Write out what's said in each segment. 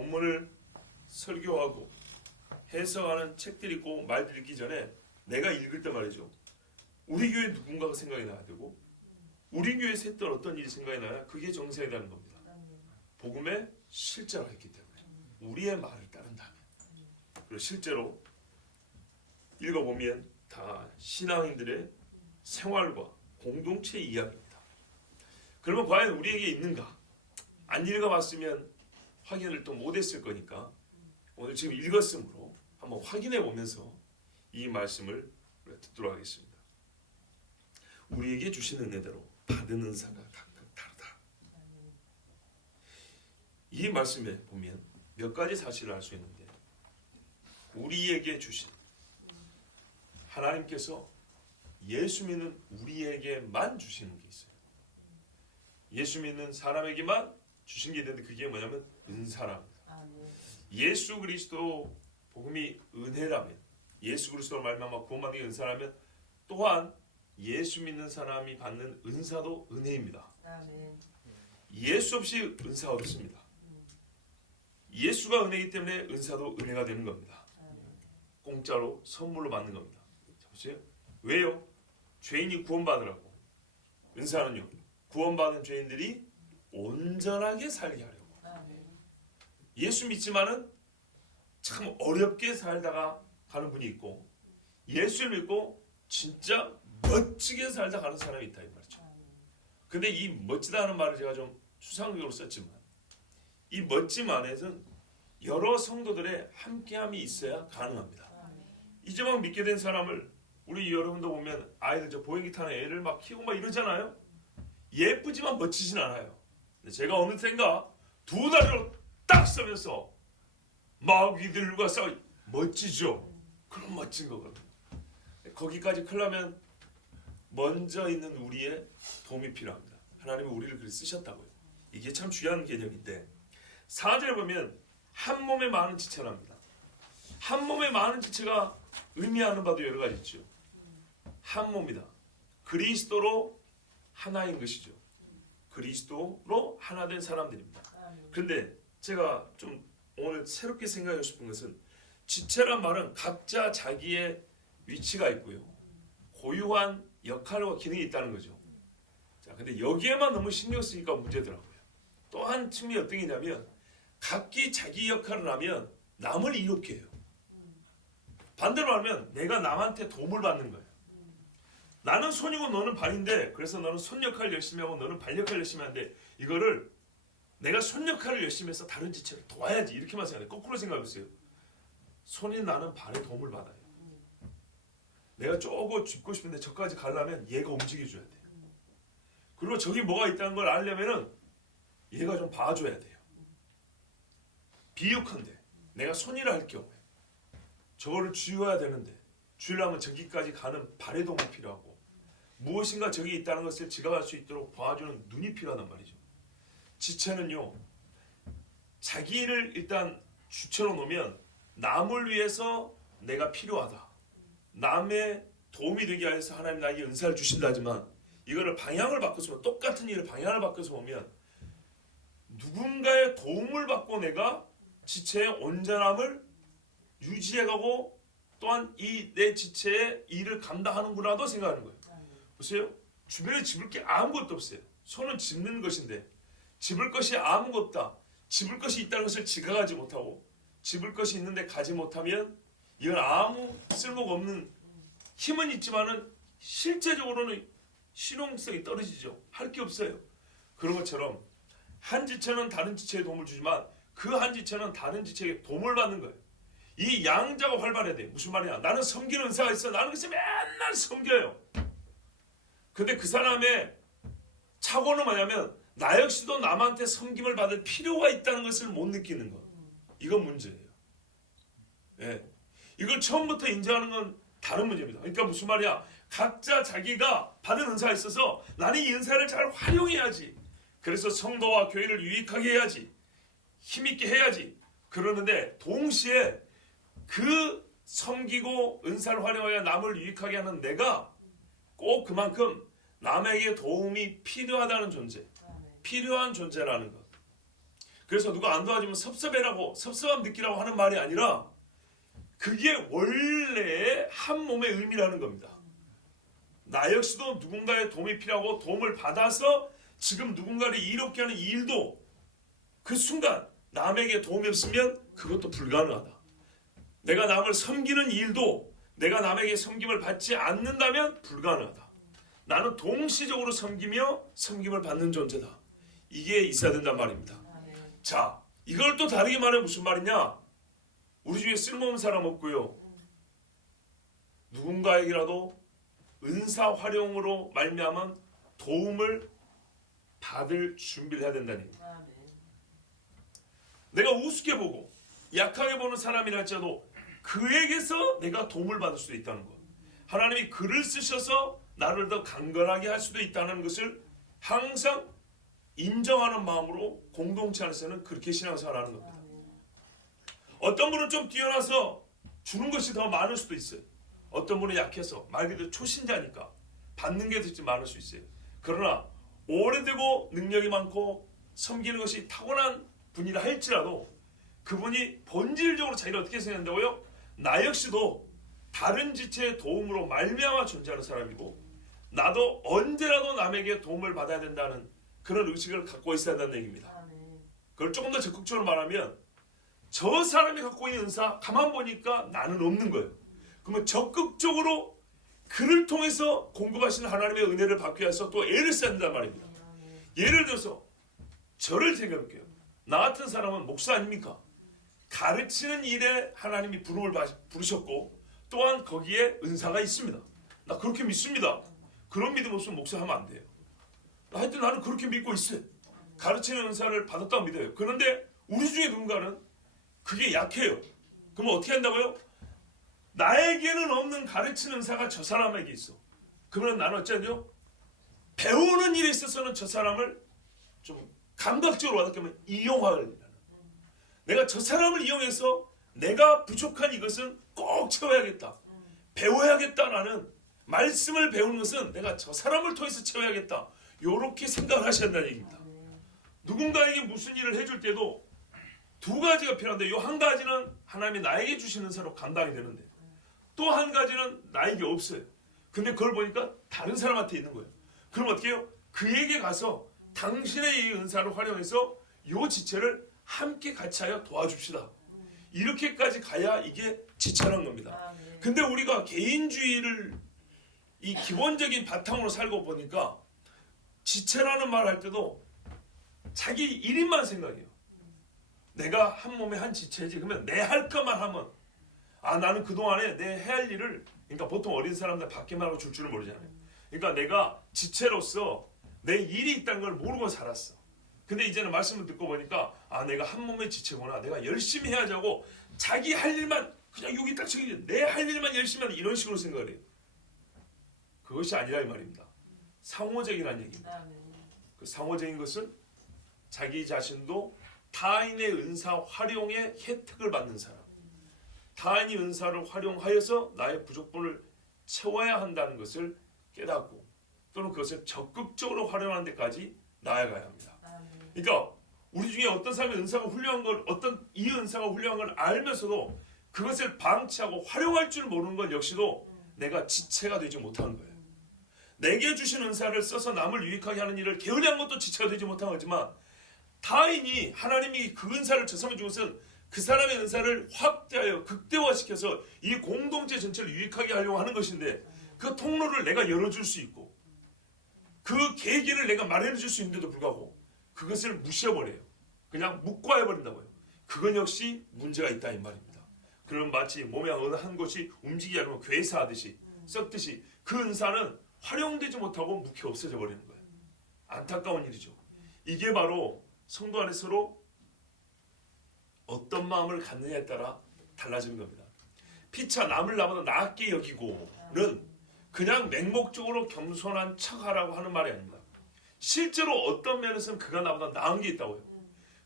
본문을 설교하고 해석하는 책들이 있고 말들이 있기 전에 내가 읽을 때 말이죠. 우리 교회 누군가가 생각이 나야 되고 우리 교회에서 했던 어떤 일이 생각이 나야 그게 정상이 되는 겁니다. 복음의 실제로 했기 때문에 우리의 말을 따른다면 그리고 실제로 읽어보면 다 신앙인들의 생활과 공동체 이야기입니다. 그러면 과연 우리에게 있는가? 안 읽어봤으면 확인을 또 못했을 거니까 오늘 지금 읽었으므로 한번 확인해 보면서 이 말씀을 듣도록 하겠습니다. 우리에게 주신 은혜대로 받은 은사가 각각 다르다. 이 말씀에 보면 몇 가지 사실을 알 수 있는데 우리에게 주신 하나님께서 예수 믿는 우리에게만 주시는 게 있어요. 예수 믿는 사람에게만 주신 게 있는데 그게 뭐냐면 은사랍니다. 예수 그리스도 복음이 은혜라면 예수 그리스도로 말미암아 구원받는 게 은사라면 또한 예수 믿는 사람이 받는 은사도 은혜입니다. 예수 없이 은사가 없습니다. 예수가 은혜이기 때문에 은사도 은혜가 되는 겁니다. 공짜로 선물로 받는 겁니다. 보세요. 왜요? 죄인이 구원받으라고. 은사는요. 구원받은 죄인들이 온전하게 살게 하려고. 예수 믿지만은 참 어렵게 살다가 가는 분이 있고 예수를 믿고 진짜 멋지게 살다 가는 사람이 있다 이 말이죠. 근데 이 멋지다 하는 말을 제가 좀 추상적으로 썼지만 이 멋짐 안에는 여러 성도들의 함께함이 있어야 가능합니다. 이제 막 믿게 된 사람을 우리 여러분도 보면 아이들 저 보행기 타는 애를 막 키우고 막 이러잖아요. 예쁘지만 멋지진 않아요. 근데 제가 어느 때인가 두 다리로 딱 서면서 마귀들과 싸워 멋지죠. 그럼 멋진 거거든요. 거기까지 크려면 먼저 있는 우리의 도움이 필요합니다. 하나님은 우리를 그렇게 쓰셨다고요. 이게 참 중요한 개념인데 4절에 보면 한 몸에 많은 지체랍니다. 한 몸에 많은 지체가 의미하는 바도 여러 가지 있죠. 한 몸이다. 그리스도로 하나인 것이죠. 그리스도로 하나 된 사람들입니다. 그런데 제가 좀 오늘 새롭게 생각하고 싶은 것은 지체란 말은 각자 자기의 위치가 있고요. 고유한 역할과 기능이 있다는 거죠. 자, 근데 여기에만 너무 신경 쓰니까 문제더라고요. 또 한 측면이 어떤 게 있냐면 각기 자기 역할을 하면 남을 이롭게 해요. 반대로 하면 내가 남한테 도움을 받는 거예요. 나는 손이고 너는 발인데 그래서 너는 손 역할을 열심히 하고 너는 발 역할을 열심히 하는데 이거를 내가 손 역할을 열심히 해서 다른 지체를 도와야지 이렇게만 생각해요. 거꾸로 생각해보세요. 손인 나는 발에 도움을 받아요. 내가 쪼고 짚고 싶은데 저까지 가려면 얘가 움직여줘야 돼요. 그리고 저기 뭐가 있다는 걸 알려면은 얘가 좀 봐줘야 돼요. 비유컨대 내가 손이라 할 경우에 저거를 쥐어야 되는데 쥐려면 저기까지 가는 발의 도움이 필요하고 무엇인가 저기 있다는 것을 지각할 수 있도록 봐주는 눈이 필요하단 말이죠. 지체는요. 자기를 일단 주체로 놓으면 남을 위해서 내가 필요하다. 남의 도움이 되게 하여서 하나님 나에게 은사를 주신다 하지만 이거를 방향을 바꿔서 보면 똑같은 일을 방향을 바꿔서 보면 누군가의 도움을 받고 내가 지체의 온전함을 유지해가고 또한 이 내 지체의 일을 감당하는구나도 생각하는 거예요. 보세요. 주변에 집을 게 아무것도 없어요. 손은 짚는 것인데 집을 것이 아무것도 없다. 집을 것이 있다는 것을 지각하지 못하고 집을 것이 있는데 가지 못하면 이건 아무 쓸모가 없는 힘은 있지만은 실제적으로는 실용성이 떨어지죠. 할 게 없어요. 그런 것처럼 한 지체는 다른 지체에 도움을 주지만 그 한 지체는 다른 지체에게 도움을 받는 거예요. 이 양자가 활발해야 돼. 무슨 말이야? 나는 섬기는 은사가 있어. 나는 그래서 맨날 섬겨요. 근데 그 사람의 착오는 뭐냐면 나 역시도 남한테 섬김을 받을 필요가 있다는 것을 못 느끼는 것. 이건 문제예요. 예. 이걸 처음부터 인정하는 건 다른 문제입니다. 그러니까 무슨 말이야? 각자 자기가 받은 은사가 있어서 나는 이 은사를 잘 활용해야지. 그래서 성도와 교회를 유익하게 해야지. 힘있게 해야지. 그러는데 동시에 그 섬기고 은사를 활용하여 남을 유익하게 하는 내가 꼭 그만큼 남에게 도움이 필요하다는 존재. 필요한 존재라는 것. 그래서 누가 안 도와주면 섭섭해라고 섭섭함 느끼라고 하는 말이 아니라 그게 원래 한 몸의 의미라는 겁니다. 나 역시도 누군가의 도움이 필요하고 도움을 받아서 지금 누군가를 이롭게 하는 일도 그 순간 남에게 도움이 없으면 그것도 불가능하다. 내가 남을 섬기는 일도 내가 남에게 섬김을 받지 않는다면 불가능하다. 나는 동시적으로 섬기며 섬김을 받는 존재다. 이게 있어야 된단 말입니다. 자, 이걸 또 다르게 말하면 무슨 말이냐? 우리 중에 쓸모없는 사람 없고요. 누군가에게라도 은사 활용으로 말미암은 도움을 받을 준비를 해야 된다는 얘기입니다. 내가 우습게 보고 약하게 보는 사람이라 할지라도 그에게서 내가 도움을 받을 수도 있다는 것. 하나님이 글을 쓰셔서 나를 더 강건하게 할 수도 있다는 것을 항상 인정하는 마음으로 공동체 안에서는 그렇게 신앙생활하는 겁니다. 어떤 분은 좀 뛰어나서 주는 것이 더 많을 수도 있어요. 어떤 분은 약해서 말 그대로 초신자니까 받는 게 더 많을 수 있어요. 그러나 오래되고 능력이 많고 섬기는 것이 타고난 분이라 할지라도 그분이 본질적으로 자기를 어떻게 생각한다고요? 나 역시도 다른 지체의 도움으로 말미암아 존재하는 사람이고 나도 언제라도 남에게 도움을 받아야 된다는 그런 의식을 갖고 있어야 한다는 얘기입니다. 그걸 조금 더 적극적으로 말하면 저 사람이 갖고 있는 은사 가만 보니까 나는 없는 거예요. 그러면 적극적으로 그를 통해서 공급하시는 하나님의 은혜를 받기 위해서 또 애를 써야 된단 말입니다. 예를 들어서 저를 생각해볼게요. 나 같은 사람은 목사 아닙니까? 가르치는 일에 하나님이 부름을 부르셨고 또한 거기에 은사가 있습니다. 나 그렇게 믿습니다. 그런 믿음 없으면 목사하면 안 돼요. 하여튼 나는 그렇게 믿고 있어요. 가르치는 은사를 받았다고 믿어요. 그런데 우리 중에 누군가는 그게 약해요. 그러면 어떻게 한다고요? 나에게는 없는 가르치는 은사가 저 사람에게 있어. 그러면 나는 어쩌죠? 배우는 일에 있어서는 저 사람을 좀 감각적으로 와닿게 이용하려는, 내가 저 사람을 이용해서 내가 부족한 이것은 꼭 채워야겠다, 배워야겠다라는 말씀을 배우는 것은 내가 저 사람을 통해서 채워야겠다, 이렇게 생각을 하셔야 한다는 얘기입니다. 누군가에게 무슨 일을 해줄 때도 두 가지가 필요한데 이 한 가지는 하나님이 나에게 주시는 은사로 감당이 되는데 또 한 가지는 나에게 없어요. 근데 그걸 보니까 다른 사람한테 있는 거예요. 그럼 어떻게 해요? 그에게 가서 당신의 이 은사를 활용해서 이 지체를 함께 같이 하여 도와줍시다. 이렇게까지 가야 이게 지체라는 겁니다. 근데 우리가 개인주의를 이 기본적인 바탕으로 살고 보니까 지체라는 말 할 때도 자기 일인만 생각해요. 내가 한 몸에 한 지체지. 그러면 내 할 것만 하면, 나는 그동안에 내 해야 할 일을, 그러니까 보통 어린 사람들 밖에만 하고 줄 줄은 모르잖아요. 그러니까 내가 지체로서 내 일이 있다는 걸 모르고 살았어. 근데 이제는 말씀을 듣고 보니까 내가 한 몸의 지체구나, 내가 열심히 해야지 자기 할 일만 그냥 여기 딱 적용해, 내 할 일만 열심히 하는 이런 식으로 생각을 해요. 그것이 아니라 이 말입니다. 상호적이라는 얘기입니다. 그 상호적인 것은 자기 자신도 타인의 은사 활용에 혜택을 받는 사람, 타인이 은사를 활용하여서 나의 부족분을 채워야 한다는 것을 깨닫고 또는 그것을 적극적으로 활용하는 데까지 나아가야 합니다. 그러니까 우리 중에 어떤 사람의 은사가 훌륭한 걸, 어떤 이 은사가 훌륭한 걸 알면서도 그것을 방치하고 활용할 줄 모르는 것 역시도 내가 지체가 되지 못하는 거예요. 내게 주신 은사를 써서 남을 유익하게 하는 일을 게을리한 것도 지체가 되지 못한 거지만, 타인이 하나님이 그 은사를 저 사람에 준 것은 그 사람의 은사를 확대하여 극대화시켜서 이 공동체 전체를 유익하게 하려고 하는 것인데, 그 통로를 내가 열어줄 수 있고 그 계기를 내가 마련해줄 수 있는데도 불구하고 그것을 무시해버려요. 그냥 묵과해버린다고요. 그건 역시 문제가 있다 이 말입니다. 그럼 마치 몸의 어느 한 곳이 움직이지 않으면 괴사하듯이 썩듯이 그 은사는 활용되지 못하고 묵혀 없어져 버리는 거예요. 안타까운 일이죠. 이게 바로 성도 안에 서로 어떤 마음을 갖느냐에 따라 달라지는 겁니다. 피차 남을 나보다 낫게 여기고는 그냥 맹목적으로 겸손한 척하라고 하는 말이 아닙니다. 실제로 어떤 면에서는 그가 나보다 나은 게 있다고요.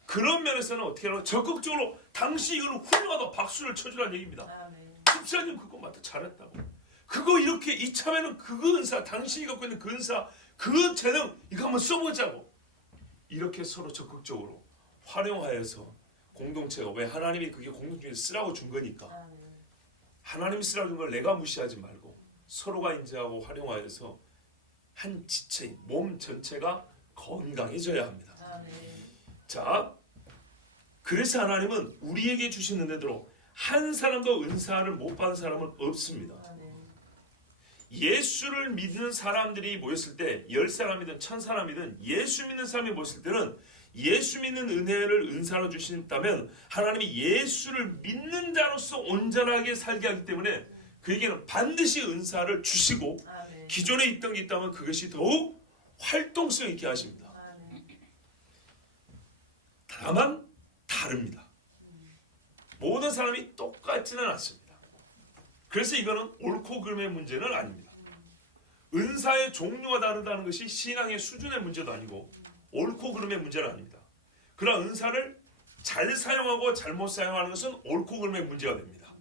그런 면에서는 어떻게 하라고? 적극적으로 당신 이걸로 훌륭하다 박수를 쳐주라는 얘기입니다. 집사님 그거 맞다, 잘했다고. 그거 이렇게 이참에는 그 은사, 당신이 갖고 있는 그 은사, 그 재능 이거 한번 써보자고. 이렇게 서로 적극적으로 활용하여서 공동체가, 왜 하나님이 그게 공동체에 쓰라고 준 거니까 하나님이 쓰라고 준 걸 내가 무시하지 말고 서로가 인정하고 활용하여서 한 지체, 몸 전체가 건강해져야 합니다. 자, 그래서 하나님은 우리에게 주신 은혜대로 한 사람도 은사를 못 받은 사람은 없습니다. 예수를 믿는 사람들이 모였을 때 10사람이든 1000사람이든 예수 믿는 사람이 모였을 때는 예수 믿는 은혜를 은사로 주신다면 하나님이 예수를 믿는 자로서 온전하게 살게 하기 때문에 그에게는 반드시 은사를 주시고 기존에 있던 게 있다면 그것이 더욱 활동성 있게 하십니다. 다만 다릅니다. 모든 사람이 똑같지는 않습니다. 그래서 이거는 옳고 그름의 문제는 아닙니다. 은사의 종류가 다르다는 것이 신앙의 수준의 문제도 아니고 옳고 그름의 문제는 아닙니다. 그러나 은사를 잘 사용하고 잘못 사용하는 것은 옳고 그름의 문제가 됩니다.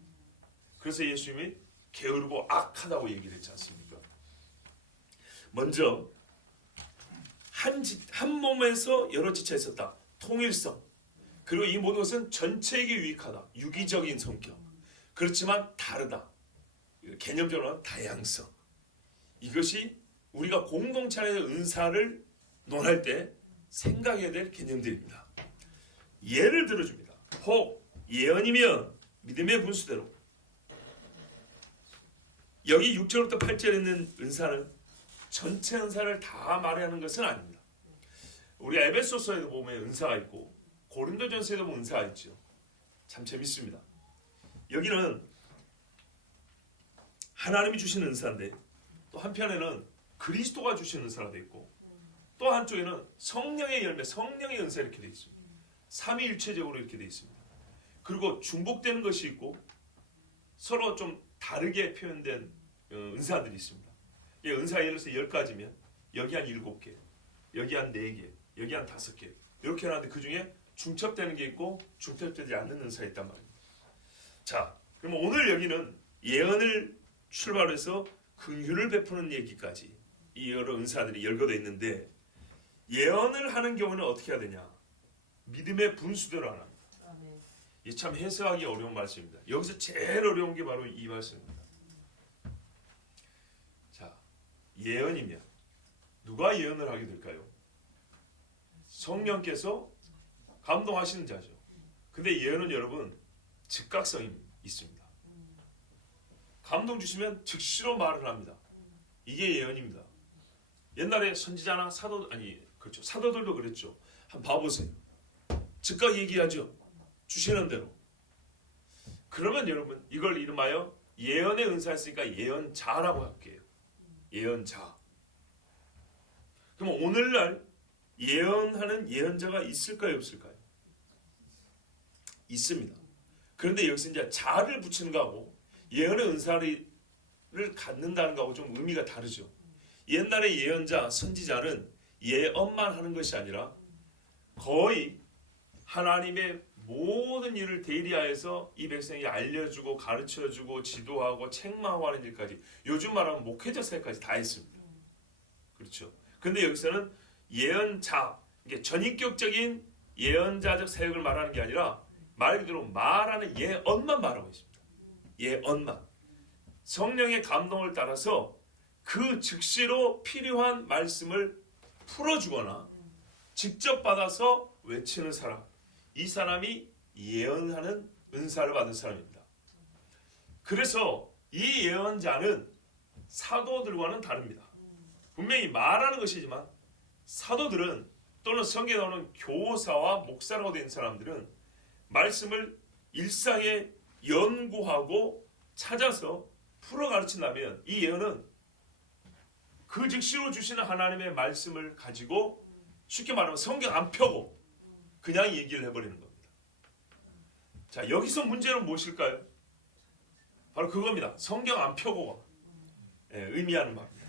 그래서 예수님이 게으르고 악하다고 얘기를 했지 않습니까? 먼저 한 몸에서 여러 지체가 있었다. 통일성. 그리고 이 모든 것은 전체에게 유익하다. 유기적인 성격. 그렇지만 다르다. 개념적으로는 다양성. 이것이 우리가 공동체 안에서 은사를 논할 때 생각해야 될 개념들입니다. 예를 들어줍니다. 혹 예언이면 믿음의 분수대로. 여기 6절부터 8절에 있는 은사는 전체 은사를 다 말하는 것은 아닙니다. 우리 에베소서에도 보면 은사가 있고 고린도전서에도 보면 은사가 있죠. 참 재밌습니다. 여기는 하나님이 주신 은사인데 또 한편에는 그리스도가 주신 은사가 되어 있고 또 한쪽에는 성령의 열매, 성령의 은사 이렇게 되어 있습니다. 삼위일체적으로 이렇게 되어 있습니다. 그리고 중복되는 것이 있고 서로 좀 다르게 표현된 은사들이 있습니다. 은사가 예를 들어서 10가지면 여기 한 7개, 여기 한 4개, 여기 한 5개 이렇게 하는데 그 중에 중첩되는 게 있고 중첩되지 않는 은사가 있단 말입니다. 자, 그럼 오늘 여기는 예언을 출발로 해서 긍휼을 베푸는 얘기까지 이 여러 은사들이 열거되어 있는데 예언을 하는 경우는 어떻게 해야 되냐? 믿음의 분수대로 하는 겁니다. 이게 참 해석하기 어려운 말씀입니다. 여기서 제일 어려운 게 바로 이 말씀입니다. 자, 예언이면 누가 예언을 하게 될까요? 성령께서 감동하시는 자죠. 근데 예언은 여러분 즉각성이 있습니다. 감동 주시면 즉시로 말을 합니다. 이게 예언입니다. 옛날에 선지자나 사도들도 그랬죠. 한번 봐보세요. 즉각 얘기하죠. 주시는 대로. 그러면 여러분 이걸 이름하여 예언의 은사였으니까 예언자라고 할게요. 예언자. 그럼 오늘날 예언하는 예언자가 있을까요, 없을까요? 있습니다. 그런데 여기서 이제 자를 붙이는 거하고 예언의 은사를 갖는다는 거하고 좀 의미가 다르죠. 옛날에 예언자, 선지자는 예언만 하는 것이 아니라 거의 하나님의 모든 일을 대리하여서 이 백성에게 알려주고 가르쳐주고 지도하고 책망하고 하는 일까지 요즘 말하면 목회자 사역까지 다 했습니다. 그렇죠. 그런데 여기서는 예언자, 이게 전인격적인 예언자적 사역을 말하는 게 아니라 말 그대로 말하는 예언만 말하고 있습니다. 예언만. 성령의 감동을 따라서 그 즉시로 필요한 말씀을 풀어주거나 직접 받아서 외치는 사람, 이 사람이 예언하는 은사를 받은 사람입니다. 그래서 이 예언자는 사도들과는 다릅니다. 분명히 말하는 것이지만 사도들은 또는 성경에 나오는 교사와 목사라고 된 사람들은 말씀을 일상에 연구하고 찾아서 풀어 가르친다면 이 예언은 그 즉시로 주시는 하나님의 말씀을 가지고 쉽게 말하면 성경 안 펴고 그냥 얘기를 해버리는 겁니다. 자, 여기서 문제는 무엇일까요? 바로 그겁니다. 성경 안 펴고가 의미하는 바입니다.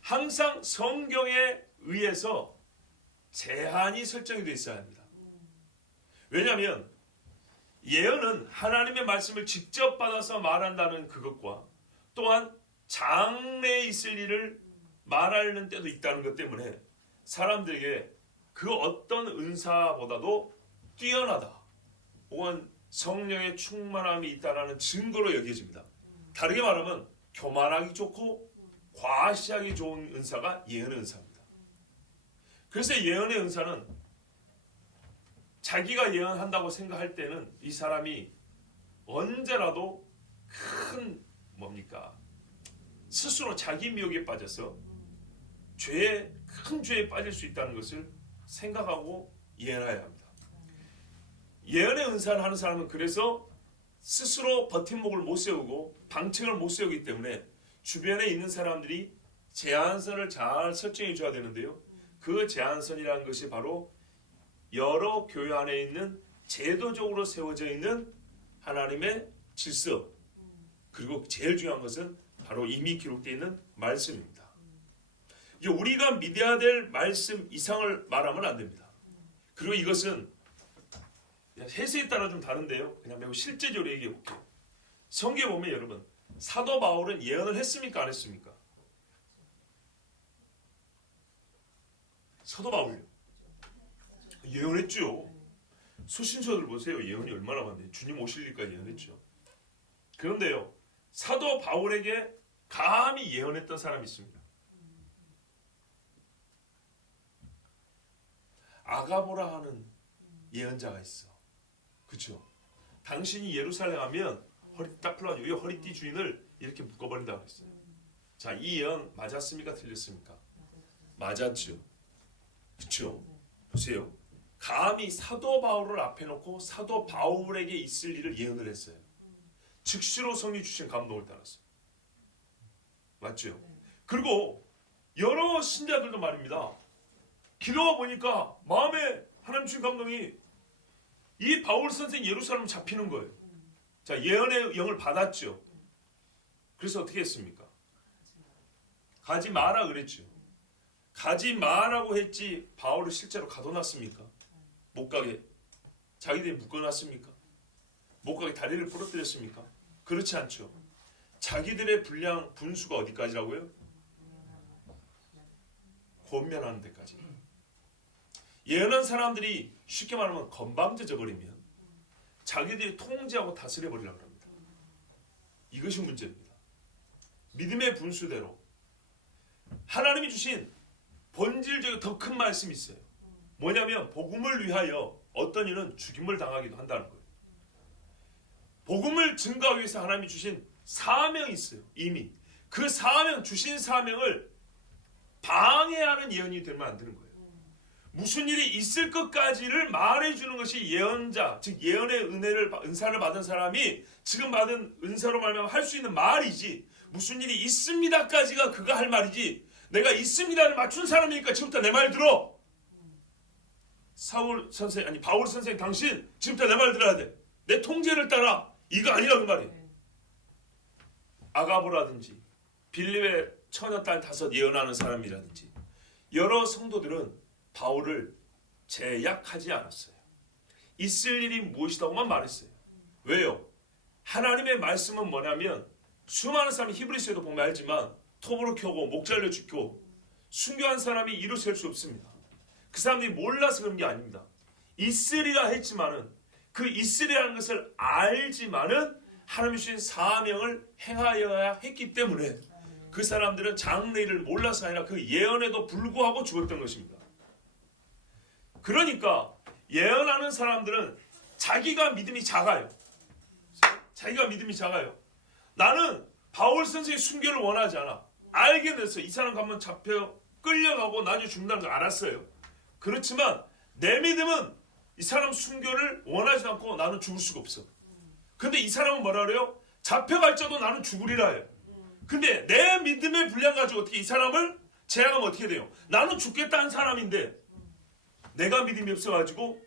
항상 성경에 의해서 제한이 설정이 되어 있어야 합니다. 왜냐하면 예언은 하나님의 말씀을 직접 받아서 말한다는 그것과 또한 장래에 있을 일을 말하는 때도 있다는 것 때문에 사람들에게 그 어떤 은사보다도 뛰어나다 혹은 성령의 충만함이 있다는 증거로 여겨집니다. 다르게 말하면 교만하기 좋고 과시하기 좋은 은사가 예언의 은사입니다. 그래서 예언의 은사는 자기가 예언한다고 생각할 때는 이 사람이 언제라도 큰 스스로 자기 미혹에 빠져서 큰 죄에 빠질 수 있다는 것을 생각하고 예언해야 합니다. 예언의 은사를 하는 사람은 그래서 스스로 버팀목을 못 세우고 방책을 못 세우기 때문에 주변에 있는 사람들이 제한선을 잘 설정해 줘야 되는데요. 그 제한선이라는 것이 바로 여러 교회 안에 있는 제도적으로 세워져 있는 하나님의 질서, 그리고 제일 중요한 것은 바로 이미 기록되어 있는 말씀입니다. 이제 우리가 믿어야 될 말씀 이상을 말하면 안 됩니다. 그리고 이것은 해석에 따라 좀 다른데요. 그냥 매우 실제적으로 얘기해 볼게요. 성경에 보면 여러분, 사도 바울은 예언을 했습니까? 안 했습니까? 사도 바울요. 예언했죠. 수신서들 보세요. 예언이 얼마나 많네요. 주님 오실 일까지 예언했죠. 그런데요, 사도 바울에게 감히 예언했던 사람이 있습니다. 아가보라 하는 예언자가 있어. 그렇죠? 당신이 예루살렘 하면 허리띠 딱 풀어가지고 이 허리띠 주인을 이렇게 묶어버린다고 했어요. 자, 이 예언 맞았습니까? 틀렸습니까? 맞았죠. 그렇죠? 보세요. 감히 사도 바울을 앞에 놓고 사도 바울에게 있을 일을 예언을 했어요. 즉시로 성령 주신 감동을 따랐어요. 맞죠? 그리고 여러 신자들도 말입니다. 기도가 보니까 마음에 하나님 주신 감동이 이 바울 선생 예루살렘 잡히는 거예요. 자, 예언의 영을 받았죠. 그래서 어떻게 했습니까? 가지 마라 그랬죠. 가지 마라고 했지 바울을 실제로 가둬놨습니까? 못 가게 자기들이 묶어놨습니까? 못 가게 다리를 부러뜨렸습니까? 그렇지 않죠. 자기들의 분수가 어디까지라고요? 권면하는 데까지. 예언한 사람들이 쉽게 말하면 건방져져 버리면 자기들이 통제하고 다스려 버리려고 합니다. 이것이 문제입니다. 믿음의 분수대로 하나님이 주신 본질적인 더 큰 말씀이 있어요. 뭐냐면 복음을 위하여 어떤 이는 죽임을 당하기도 한다는 거예요. 복음을 증거하기 위해서 하나님이 주신 사명이 있어요. 이미 그 주신 사명을 방해하는 예언이 되면 안 되는 거예요. 무슨 일이 있을 것까지를 말해주는 것이 예언자, 즉 예언의 은사를 받은 사람이 지금 받은 은사로 말하면 할 수 있는 말이지, 무슨 일이 있습니다까지가 그가 할 말이지, 내가 있습니다를 맞춘 사람이니까 지금부터 내 말 들어. 바울 선생 당신 지금부터 내 말 들어야 돼. 내 통제를 따라. 이거 아니라 그 말이에요. 아가보라든지 빌립의 처녀딸 5 예언하는 사람이라든지 여러 성도들은 바울을 제약하지 않았어요. 있을 일이 무엇이다고만 말했어요. 왜요? 하나님의 말씀은 뭐냐면 수많은 사람이 히브리서에도 보면 알지만 톱으로 켜고 목 잘려 죽고 순교한 사람이 이루 셀 수 없습니다. 그 사람들이 몰라서 그런 게 아닙니다. 있으리라 했지만은 그 있으리라는 것을 알지만은 하나님이 주신 사명을 행하여야 했기 때문에 그 사람들은 장래를 몰라서 아니라 그 예언에도 불구하고 죽었던 것입니다. 그러니까 예언하는 사람들은 자기가 믿음이 작아요. 나는 바울 선생의 순교를 원하지 않아. 알게 됐어. 이 사람 가면 잡혀 끌려가고 나중에 죽는다는 걸 알았어요. 그렇지만 내 믿음은 이 사람 순교를 원하지 않고 나는 죽을 수가 없어. 근데 이 사람은 뭐라 그래요? 잡혀갈지라도 나는 죽으리라 해요. 근데 내 믿음의 분량 가지고 어떻게 이 사람을 제약하면 어떻게 돼요? 나는 죽겠다는 사람인데 내가 믿음이 없어가지고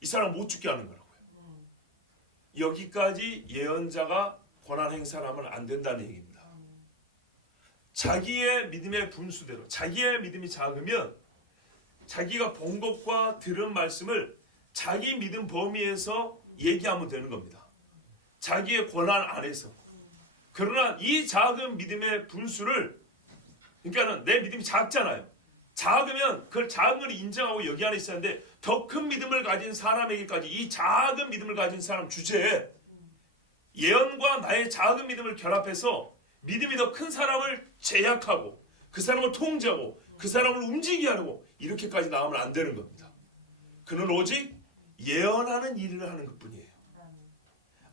이 사람 못 죽게 하는 거라고요. 여기까지 예언자가 권한 행사를 하면 안 된다는 얘기입니다. 자기의 믿음의 분수대로, 자기의 믿음이 작으면 자기가 본 것과 들은 말씀을 자기 믿음 범위에서 얘기하면 되는 겁니다. 자기의 권한 안에서. 그러나 이 작은 믿음의 분수를, 그러니까는 내 믿음이 작잖아요. 작으면 그걸 작은 걸 인정하고 여기 안에 있었는데 더 큰 믿음을 가진 사람에게까지 이 작은 믿음을 가진 사람 주제에 예언과 나의 작은 믿음을 결합해서 믿음이 더 큰 사람을 제약하고 그 사람을 통제하고 그 사람을 움직이게 하려고 이렇게까지 나오면 안 되는 겁니다. 그는 오직 예언하는 일을 하는 것뿐이에요.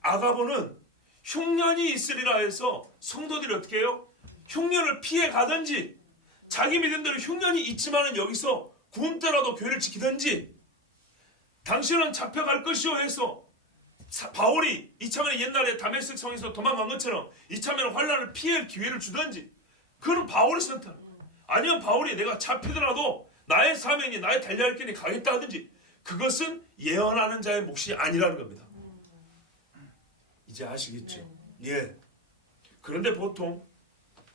아가보는 흉년이 있으리라 해서 성도들이 어떻게 해요? 흉년을 피해 가든지 자기 믿음대로 흉년이 있지만은 여기서 굶더라도 교회를 지키든지 당신은 잡혀갈 것이요 해서 바울이 이참에 옛날에 다메섹 성에서 도망간 것처럼 이참에 환난을 피할 기회를 주든지 그건 바울의 선택. 아니면 바울이 내가 잡히더라도 나의 사명이 나의 달려갈 길이 가겠다 하든지 그것은 예언하는 자의 몫이 아니라는 겁니다. 이제 아시겠죠? 예. 그런데 보통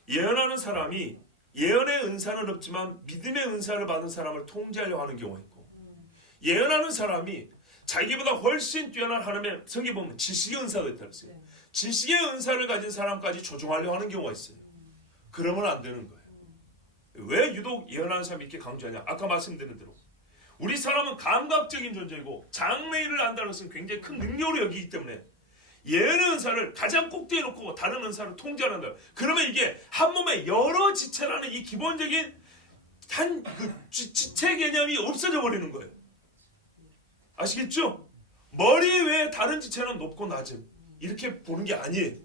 예언하는 사람이 예언의 은사는 없지만 믿음의 은사를 받은 사람을 통제하려고 하는 경우가 있고 예언하는 사람이 자기보다 훨씬 뛰어난 하나님의 성경 보면 지식의 은사가 있다고 했어요. 지식의 은사를 가진 사람까지 조종하려고 하는 경우가 있어요. 그러면 안 되는 거예요. 왜 유독 예언하는 사람이 이렇게 강조하냐? 아까 말씀드린 대로 우리 사람은 감각적인 존재이고 장래일을 안다는 것은 굉장히 큰 능력으로 여기기 때문에 예언의 은사를 가장 꼭대기에 놓고 다른 은사를 통제한다. 그러면 이게 한 몸에 여러 지체라는 이 기본적인 한 지체 개념이 없어져 버리는 거예요. 아시겠죠? 머리 외에 다른 지체는 높고 낮음 이렇게 보는 게 아니에요.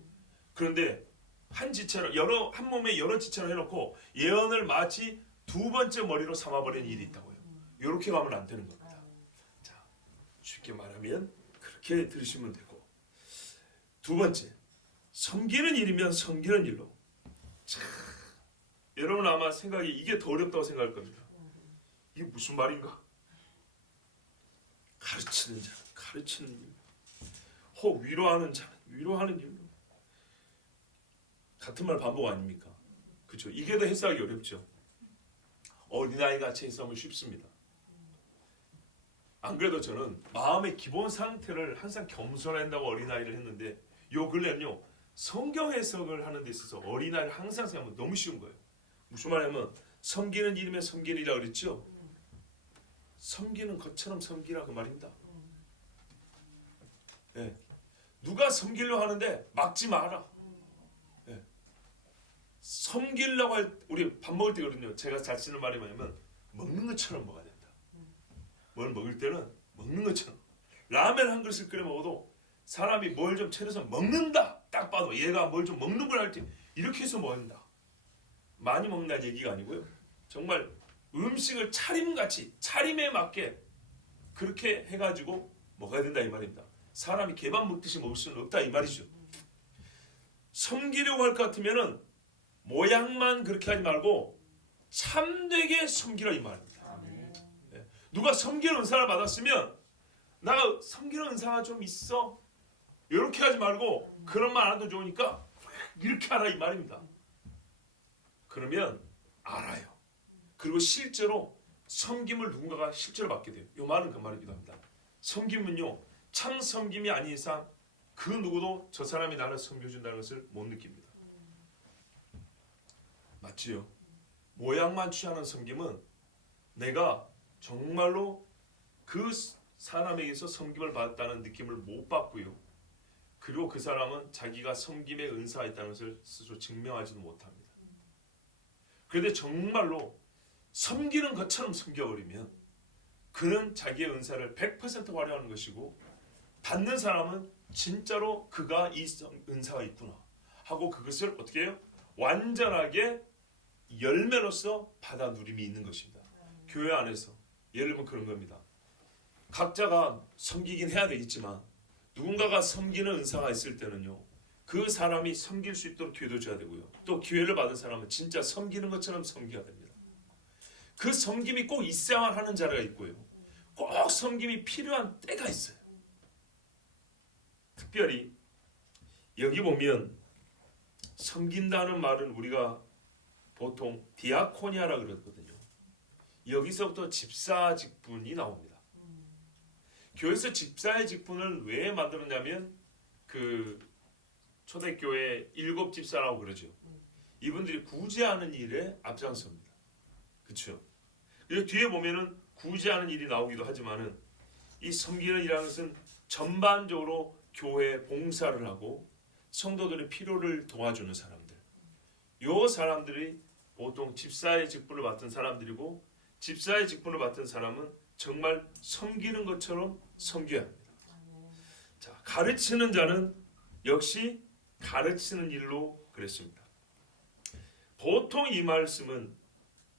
그런데 한 지체를 한 몸에 여러 지체를 해놓고 예언을 마치 두 번째 머리로 삼아버리는 일이 있다고요. 이렇게 가면 안 되는 겁니다. 자, 쉽게 말하면 그렇게 들으시면 되고 두 번째 섬기는 일이면 섬기는 일로. 자, 여러분 아마 생각이 이게 더 어렵다고 생각할 겁니다. 이게 무슨 말인가? 가르치는 자는 가르치는 일, 혹 위로하는 자는 위로하는 일로. 같은 말 반복 아닙니까? 그렇죠? 이게 더 해석하기 어렵죠. 어린아이 같이 해석하면 쉽습니다. 안 그래도 저는 마음의 기본 상태를 항상 겸손한다고 어린아이를 했는데 요 근래는요 성경 해석을 하는 데 있어서 어린아이를 항상 생각하면 너무 쉬운 거예요. 무슨 말이냐면 섬기는 일이면 섬기는 일이라고 그랬죠. 섬기는 것처럼 섬기라 그 말입니다. 예. 누가 섬기려고 하는데 막지 마라. 예. 섬기려고 할 우리 밥 먹을 때거든요. 제가 잘 쓰는 말이 뭐냐면 먹는 것처럼 먹어야 된다. 뭘 먹을 때는 먹는 것처럼. 라면 한 그릇을 끓여 먹어도 사람이 뭘 좀 차려서 먹는다. 딱 봐도 얘가 뭘 좀 먹는 걸 할 때 이렇게 해서 먹어야 된다. 많이 먹는다는 얘기가 아니고요. 정말 음식을 차림같이 차림에 맞게 그렇게 해가지고 먹어야 된다 이 말입니다. 사람이 개밥 먹듯이 먹을 수는 없다 이 말이죠. 섬기려고 할 것 같으면은 모양만 그렇게 하지 말고 참되게 섬기라 이 말입니다. 네. 누가 섬기는 은사를 받았으면 나 섬기는 은사가 좀 있어 이렇게 하지 말고 그런 말 안 해도 좋으니까 이렇게 하라 이 말입니다. 그러면 알아요. 그리고 실제로 섬김을 누군가가 실제로 받게 돼요. 이 말은 그 말이기도 합니다. 섬김은요 참 섬김이 아닌 이상 그 누구도 저 사람이 나를 섬겨준다는 것을 못 느낍니다. 맞지요? 모양만 취하는 섬김은 내가 정말로 그 사람에게서 섬김을 받았다는 느낌을 못 받고요. 그리고 그 사람은 자기가 섬김의 은사가 있다는 것을 스스로 증명하지도 못합니다. 그런데 정말로 섬기는 것처럼 섬겨버리면 그는 자기의 은사를 100% 활용하는 것이고 받는 사람은 진짜로 그가 이 은사가 있구나 하고 그것을 어떻게 해요? 완전하게 열매로서 받아 누림이 있는 것입니다. 교회 안에서 예를 들면 그런 겁니다. 각자가 섬기긴 해야 되겠지만 누군가가 섬기는 은사가 있을 때는요 그 사람이 섬길 수 있도록 기회도 줘야 되고요. 또 기회를 받은 사람은 진짜 섬기는 것처럼 섬겨야 됩니다. 그 섬김이 꼭 있어야만 하는 자리가 있고요. 꼭 섬김이 필요한 때가 있어요. 특별히 여기 보면 섬긴다는 말은 우리가 보통 디아코니아라 그러거든요. 여기서부터 집사 직분이 나옵니다. 교회에서 집사의 직분을 왜 만들었냐면 그 초대교회 7 집사라고 그러죠. 이분들이 구제하는 일에 앞장섭니다. 그렇죠? 이 뒤에 보면은 구제하는 일이 나오기도 하지만은 이 섬기는 일이라는 것은 전반적으로 교회 봉사를 하고 성도들의 필요를 도와주는 사람들. 요 사람들이 보통 집사의 직분을 맡은 사람들이고, 집사의 직분을 맡은 사람은 정말 섬기는 것처럼 섬겨야 합니다. 자, 가르치는 자는 역시 가르치는 일로 그랬습니다. 보통 이 말씀은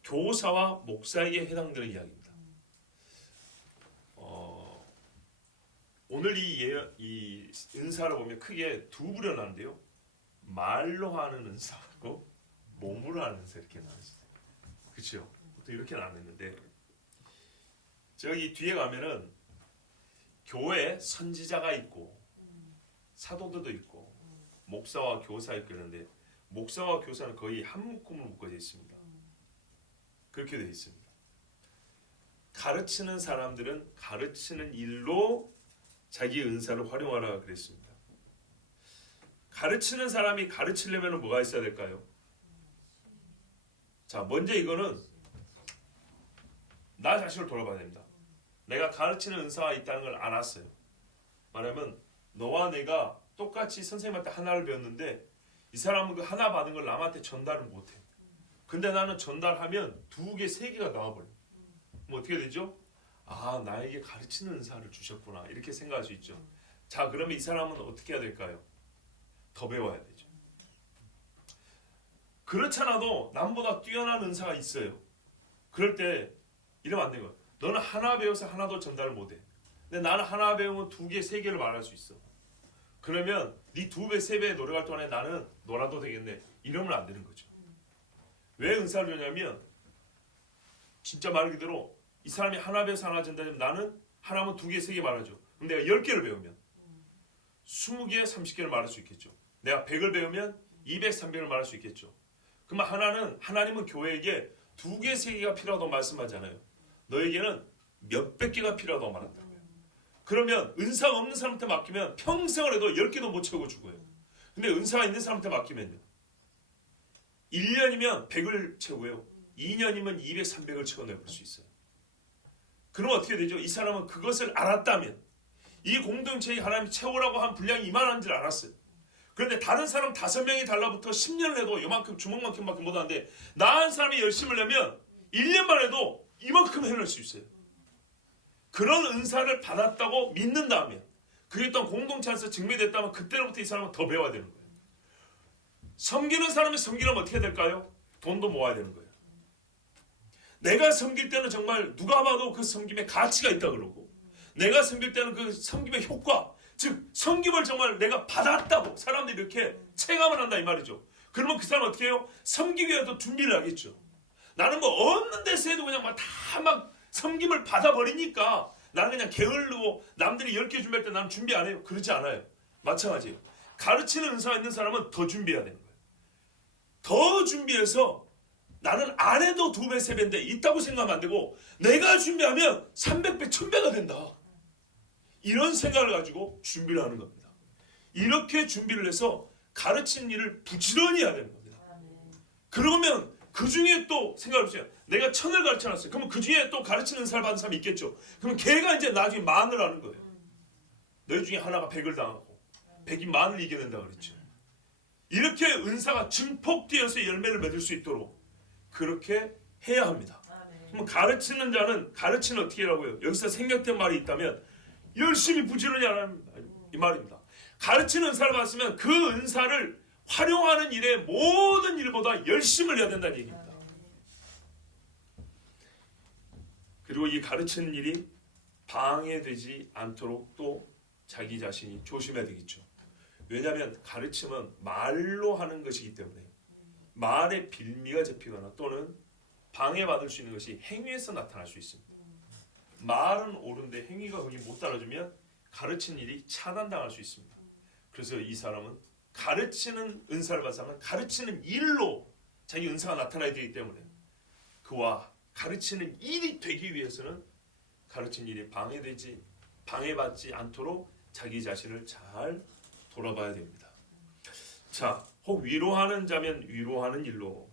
교사와 목사에게 해당되는 이야기입니다. 오늘 이 은사를 보면 크게 두 부류 나는데요. 말로 하는 은사하고 몸으로 하는 은사 이렇게 나뉘어요. 그렇죠? 보통 이렇게 나눴는데, 저기 뒤에 가면은 교회 선지자가 있고 사도들도 있고 목사와 교사 있고 이러는데, 목사와 교사는 거의 한 묶음으로 묶어져 있습니다. 그렇게 되어 있습니다. 가르치는 사람들은 가르치는 일로 자기 은사를 활용하라 그랬습니다. 가르치는 사람이 가르치려면 뭐가 있어야 될까요? 자, 먼저 이거는 나 자신을 돌아봐야 됩니다. 내가 가르치는 은사가 있다는 걸 알았어요. 말하면 너와 내가 똑같이 선생님한테 하나를 배웠는데 이 사람은 그 하나 받은 걸 남한테 전달을 못해. 근데 나는 전달하면 2개, 3개가 나와버려요. 그럼 어떻게 되죠? 아, 나에게 가르치는 은사를 주셨구나, 이렇게 생각할 수 있죠. 자, 그러면 이 사람은 어떻게 해야 될까요? 더 배워야 되죠. 그렇지 않아도 남보다 뛰어난 은사가 있어요. 그럴 때 이러면 안 되는 거예요. 너는 하나 배워서 하나도 전달을 못해. 근데 나는 하나 배우면 2개, 3개를 말할 수 있어. 그러면 네 2배, 3배의 노력할 동안에 나는 놀아도 되겠네, 이러면 안 되는 거죠. 왜 은사를 주냐면 진짜 말 그대로 이 사람이 하나 배워서 하나 전달하면 나는 하나면 2개, 3개 말하죠. 그럼 내가 10개를 배우면 20개, 30개를 말할 수 있겠죠. 내가 100을 배우면 200, 300을 말할 수 있겠죠. 그러면 하나님은 교회에게 2개, 3개가 필요하다고 말씀하잖아요. 너에게는 몇백 개가 필요하다고 말한다고요. 그러면 은사가 없는 사람한테 맡기면 평생을 해도 10개도 못 채우고 죽어요. 근데 은사가 있는 사람한테 맡기면요, 1년이면 100을 채우고요, 2년이면 200, 300을 채워내볼 수 있어요. 그럼 어떻게 되죠? 이 사람은 그것을 알았다면, 이 공동체에 하나님이 채우라고 한 분량이 이만한 줄 알았어요. 그런데 다른 사람 5명이 달라붙어 10년을 해도 이만큼, 주먹만큼밖에 못하는데 나 한 사람이 열심을 내면 1년만 해도 이만큼 해낼 수 있어요. 그런 은사를 받았다고 믿는다면, 그게 또 공동체 안에서 증명됐다면 그때로부터 이 사람은 더 배워야 되는 거예요. 섬기는 사람이 섬기려면 어떻게 될까요? 돈도 모아야 되는 거예요. 내가 섬길 때는 정말 누가 봐도 그 섬김에 가치가 있다 그러고, 내가 섬길 때는 그 섬김의 효과, 즉 섬김을 정말 내가 받았다고 사람들이 이렇게 체감을 한다 이 말이죠. 그러면 그 사람은 어떻게 해요? 섬기기 위해서 준비를 하겠죠. 나는 뭐 없는 데서 해도 그냥 막 섬김을 받아버리니까 나는 그냥 게을르고 남들이 10개 준비할 때 나는 준비 안 해요. 그렇지 않아요. 마찬가지예요. 가르치는 은사가 있는 사람은 더 준비해야 되는 거예요. 더 준비해서 나는 안 해도 2배, 3배인데 있다고 생각하면 안 되고 내가 준비하면 300배, 1000배가 된다, 이런 생각을 가지고 준비를 하는 겁니다. 이렇게 준비를 해서 가르치는 일을 부지런히 해야 되는 겁니다. 그러면 그 중에 또 생각해보세요. 내가 1000을 가르쳐놨어요. 그러면 그 중에 또 가르치는 은사를 받은 사람이 있겠죠. 그럼 걔가 이제 나중에 10,000을 하는 거예요. 너희 중에 하나가 100을 당하고 100이 10,000을 이겨낸다 그랬죠. 이렇게 은사가 증폭되어서 열매를 맺을 수 있도록 그렇게 해야 합니다. 그럼 가르치는 자는 가르치는 어떻게 하라고요? 여기서 생략된 말이 있다면 열심히 부지런히 하라는 이 말입니다. 가르치는 은사를 받았으면 그 은사를 활용하는 일에 모든 일보다 열심을 해야 된다는 얘기입니다. 그리고 이 가르치는 일이 방해되지 않도록 또 자기 자신이 조심해야 되겠죠. 왜냐하면 가르침은 말로 하는 것이기 때문에 말에 빌미가 잡히거나 또는 방해받을 수 있는 것이 행위에서 나타날 수 있습니다. 말은 옳은데 행위가 거기 못 따라주면 가르치는 일이 차단당할 수 있습니다. 그래서 이 사람은 가르치는 은사를 받은 사람은 가르치는 일로 자기 은사가 나타나야 되기 때문에 그와 가르치는 일이 되기 위해서는 가르치는 일이 방해받지 않도록 자기 자신을 잘 돌아봐야 됩니다. 자, 혹 위로하는 자면 위로하는 일로.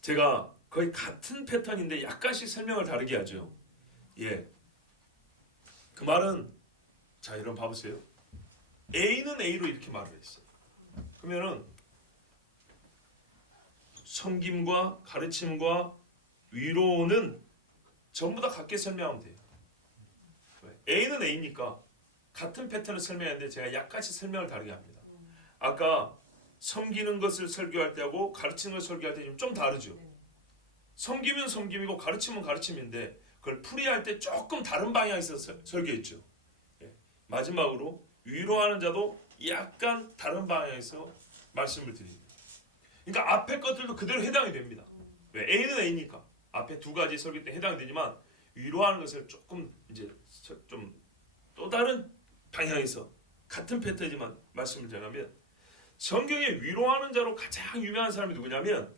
제가 거의 같은 패턴인데 약간씩 설명을 다르게 하죠. 예. 그 말은 자, 여러분 봐보세요. A는 A로 이렇게 말을 했어요. 그러면은 섬김과 가르침과 위로는 전부 다 같게 설명하면 돼요. A는 A니까 같은 패턴을 설명하는데 제가 약간씩 설명을 다르게 합니다. 아까 섬기는 것을 설교할 때하고 가르치는 것을 설교할 때 좀 다르죠. 섬기면 섬김이고 가르치면 가르침인데 그걸 풀이할 때 조금 다른 방향에서 설교했죠. 예. 마지막으로 위로하는 자도 약간 다른 방향에서 말씀을 드립니다. 그러니까 앞에 것들도 그대로 해당이 됩니다. 왜? A는 A니까 앞에 두 가지 설교 때 해당이 되지만 위로하는 것을 조금 이제 좀 또 다른 방향에서 같은 패턴이지만 말씀을 전하면 성경에 위로하는 자로 가장 유명한 사람이 누구냐면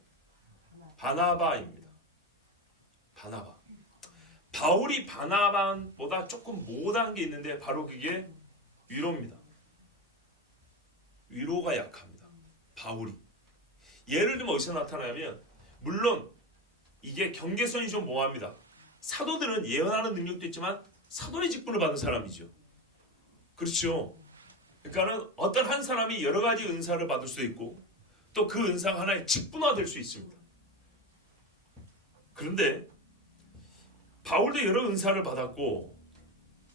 바나바입니다. 바나바. 바울이 바나바보다 조금 못한 게 있는데 바로 그게 위로입니다. 위로가 약합니다. 바울이. 예를 들면 어디서 나타나면 물론 이게 경계선이 좀 모호합니다. 사도들은 예언하는 능력도 있지만 사도의 직분을 받은 사람이죠. 그렇죠. 그러니까는 어떤 한 사람이 여러 가지 은사를 받을 수도 있고 또 그 은사가 하나의 직분화될 수 있습니다. 그런데 바울도 여러 은사를 받았고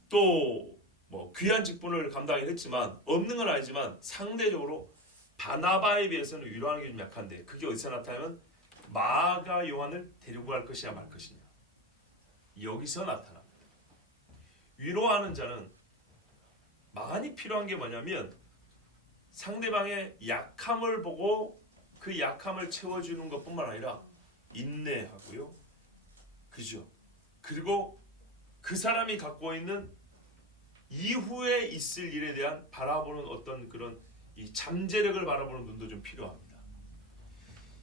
또 뭐 귀한 직분을 감당을 했지만 없는 건 아니지만 상대적으로 바나바에 비해서는 위로하는 게 좀 약한데 그게 어디서 나타나면 마가 요한을 데리고 갈 것이냐 말 것이냐 여기서 나타납니다. 위로하는 자는 많이 필요한 게 뭐냐면 상대방의 약함을 보고 그 약함을 채워주는 것뿐만 아니라 인내하고요. 그죠? 그리고 그 사람이 갖고 있는 이후에 있을 일에 대한 바라보는 어떤 그런 이 잠재력을 바라보는 눈도 좀 필요합니다.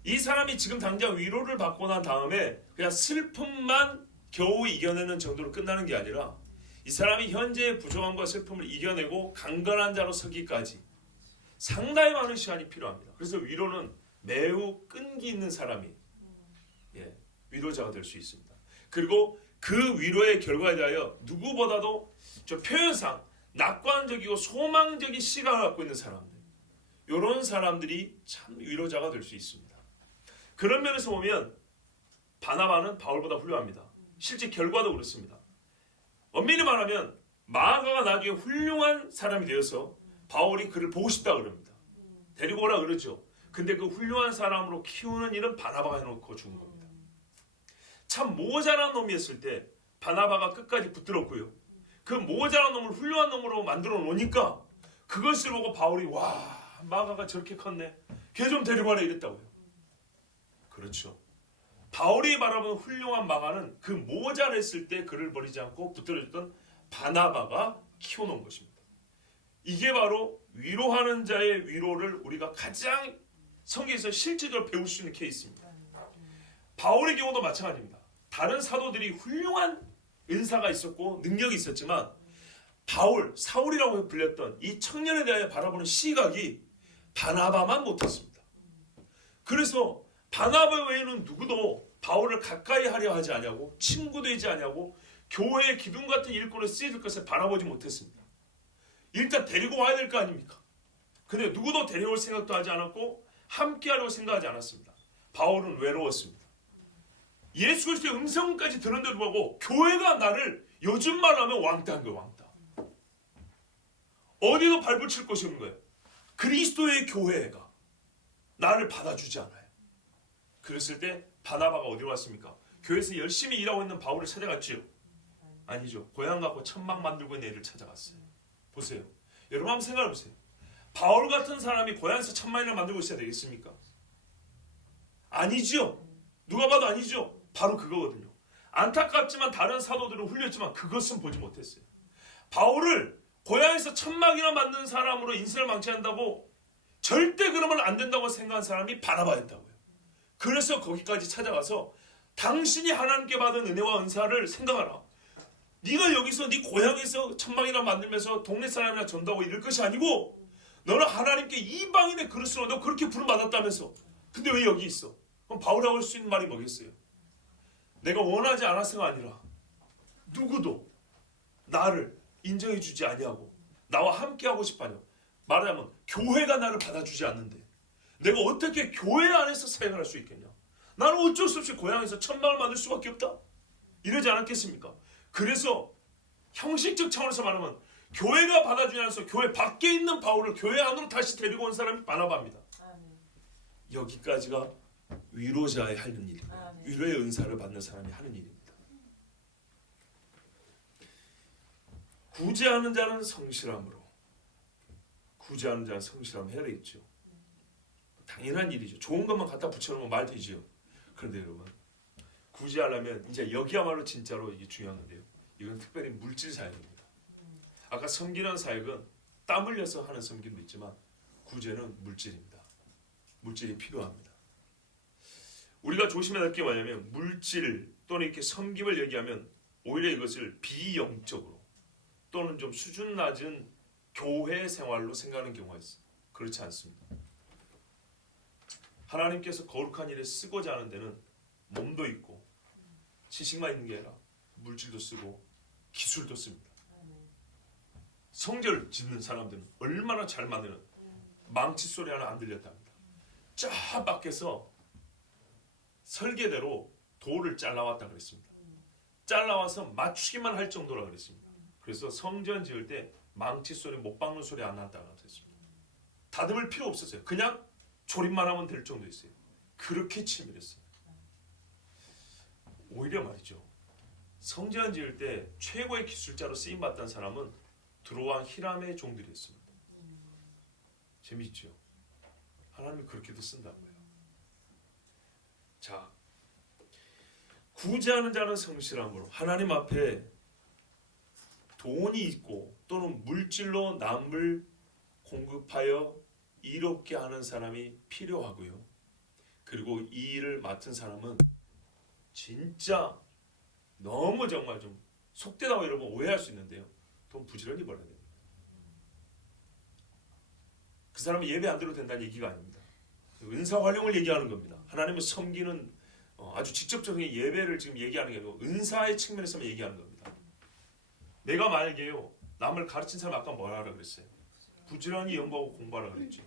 이 사람이 지금 당장 위로를 받고 난 다음에 그냥 슬픔만 겨우 이겨내는 정도로 끝나는 게 아니라 이 사람이 현재의 부족함과 슬픔을 이겨내고 강건한 자로 서기까지 상당히 많은 시간이 필요합니다. 그래서 위로는 매우 끈기 있는 사람이 위로자가 될 수 있습니다. 그리고 그 위로의 결과에 대하여 누구보다도 저 표현상 낙관적이고 소망적인 시각을 갖고 있는 사람들, 이런 사람들이 참 위로자가 될 수 있습니다. 그런 면에서 보면 바나바는 바울보다 훌륭합니다. 실제 결과도 그렇습니다. 엄밀히 말하면 마가가 나중에 훌륭한 사람이 되어서 바울이 그를 보고 싶다 그럽니다. 데리고 오라 그러죠. 근데 그 훌륭한 사람으로 키우는 일은 바나바가 해놓고 준 겁니다. 참 모자란 놈이었을 때 바나바가 끝까지 붙들었고요. 그 모자란 놈을 훌륭한 놈으로 만들어 놓으니까 그것을 보고 바울이 와 마가가 저렇게 컸네. 걔 좀 데리고 와라 이랬다고요. 그렇죠. 바울이 바라보는 훌륭한 마가는 그 모자랬을 때 그를 버리지 않고 붙들어줬던 바나바가 키워놓은 것입니다. 이게 바로 위로하는 자의 위로를 우리가 가장 성경에서 실제적으로 배울 수 있는 케이스입니다. 바울의 경우도 마찬가지입니다. 다른 사도들이 훌륭한 은사가 있었고 능력이 있었지만 바울, 사울이라고 불렸던 이 청년에 대하여 바라보는 시각이 바나바만 못했습니다. 그래서 바나바 외에는 누구도 바울을 가까이 하려 하지 않냐고 친구 되지 않냐고 교회의 기둥 같은 일꾼을 쓰여질 것을 바라보지 못했습니다. 일단 데리고 와야 될 거 아닙니까? 근데 누구도 데려올 생각도 하지 않았고 함께 하려고 생각하지 않았습니다. 바울은 외로웠습니다. 예수 그리스도의 음성까지 들었는데도 불구하고 교회가 나를 요즘 말로 하면 왕따한 거예요. 왕따. 어디도 발붙일 곳이 없는 거예요. 그리스도의 교회가 나를 받아주지 않아요. 그랬을 때 바나바가 어디로 왔습니까? 교회에서 열심히 일하고 있는 바울을 찾아갔지요? 아니죠. 고향 갖고 천막 만들고 있는 애를 찾아갔어요. 보세요. 여러분 한번 생각해 보세요. 바울 같은 사람이 고향에서 천막을 만들고 있어야 되겠습니까? 아니죠. 누가 봐도 아니죠. 바로 그거거든요. 안타깝지만 다른 사도들은 훌렸지만 그것은 보지 못했어요. 바울을 고향에서 천막이나 만든 사람으로 인생을 망치한다고 절대 그러면 안 된다고 생각한 사람이 바나바였다고요. 그래서 거기까지 찾아가서 당신이 하나님께 받은 은혜와 은사를 생각하라. 네가 여기서 네 고향에서 천막이나 만들면서 동네 사람이나 전도하고 이럴 것이 아니고 너는 하나님께 이방인의 그릇으로 너 그렇게 부름받았다면서. 근데 왜 여기 있어? 그럼 바울하고 할 수 있는 말이 뭐겠어요? 내가 원하지 않아서가 아니라 누구도 나를 인정해주지 아니하고 나와 함께하고 싶어하냐. 말하자면 교회가 나를 받아주지 않는데 내가 어떻게 교회 안에서 사역할 수 있겠냐. 나는 어쩔 수 없이 고향에서 천막을 만들 수밖에 없다. 이러지 않았겠습니까? 그래서 형식적 차원에서 말하면 교회가 받아주지 않아서 교회 밖에 있는 바울을 교회 안으로 다시 데리고 온 사람이 바나바입니다. 여기까지가 위로자의 하는 일입니다. 위로의 은사를 받는 사람이 하는 일입니다. 구제하는 자는 성실함으로. 구제하는 자는 성실함 해야 되겠죠. 당연한 일이죠. 좋은 것만 갖다 붙여놓으면 말 되지요. 그런데 여러분, 구제하려면 이제 여기야말로 진짜로 이게 중요한 건데요. 이건 특별히 물질 사역입니다. 아까 섬기는 사역은 땀 흘려서 하는 섬김도 있지만 구제는 물질입니다. 물질이 필요합니다. 우리가 조심해야 할 게 뭐냐면 물질 또는 이렇게 섬김을 얘기하면 오히려 이것을 비영적으로 또는 좀 수준 낮은 교회 생활로 생각하는 경우가 있어요. 그렇지 않습니다. 하나님께서 거룩한 일에 쓰고자 하는 데는 몸도 있고 지식만 있는 게 아니라 물질도 쓰고 기술도 씁니다. 성전을 짓는 사람들은 얼마나 잘 만드는 망치 소리 하나 안 들렸답니다. 저 밖에서 설계대로 돌을 잘라왔다 그랬습니다. 잘라와서 맞추기만 할 정도라 그랬습니다. 그래서 성전 지을 때 망치 소리, 못 박는 소리 안 났다고 그랬습니다. 다듬을 필요 없었어요. 그냥 조립만 하면 될 정도였어요. 그렇게 치밀했어요. 오히려 말이죠. 성전 지을 때 최고의 기술자로 쓰임받던 사람은 드로왕 히람의 종들이었습니다. 재미있죠? 하나님이 그렇게도 쓴다고요. 자, 구제하는 자는 성실함으로 하나님 앞에 돈이 있고 또는 물질로 남을 공급하여 이롭게 하는 사람이 필요하고요. 그리고 이 일을 맡은 사람은 진짜 너무 정말 좀 속되다고 여러분 오해할 수 있는데요. 돈 부지런히 벌어야 됩니다. 그 사람은 예배 안 드려도 된다는 얘기가 아닙니다. 은사 활용을 얘기하는 겁니다. 하나님을 섬기는 아주 직접적인 예배를 지금 얘기하는 게 아니고 은사의 측면에서만 얘기하는 겁니다. 내가 만약에요 남을 가르친 사람 아까 뭐라 하라 그랬어요? 부지런히 연구하고 공부하라 그랬죠.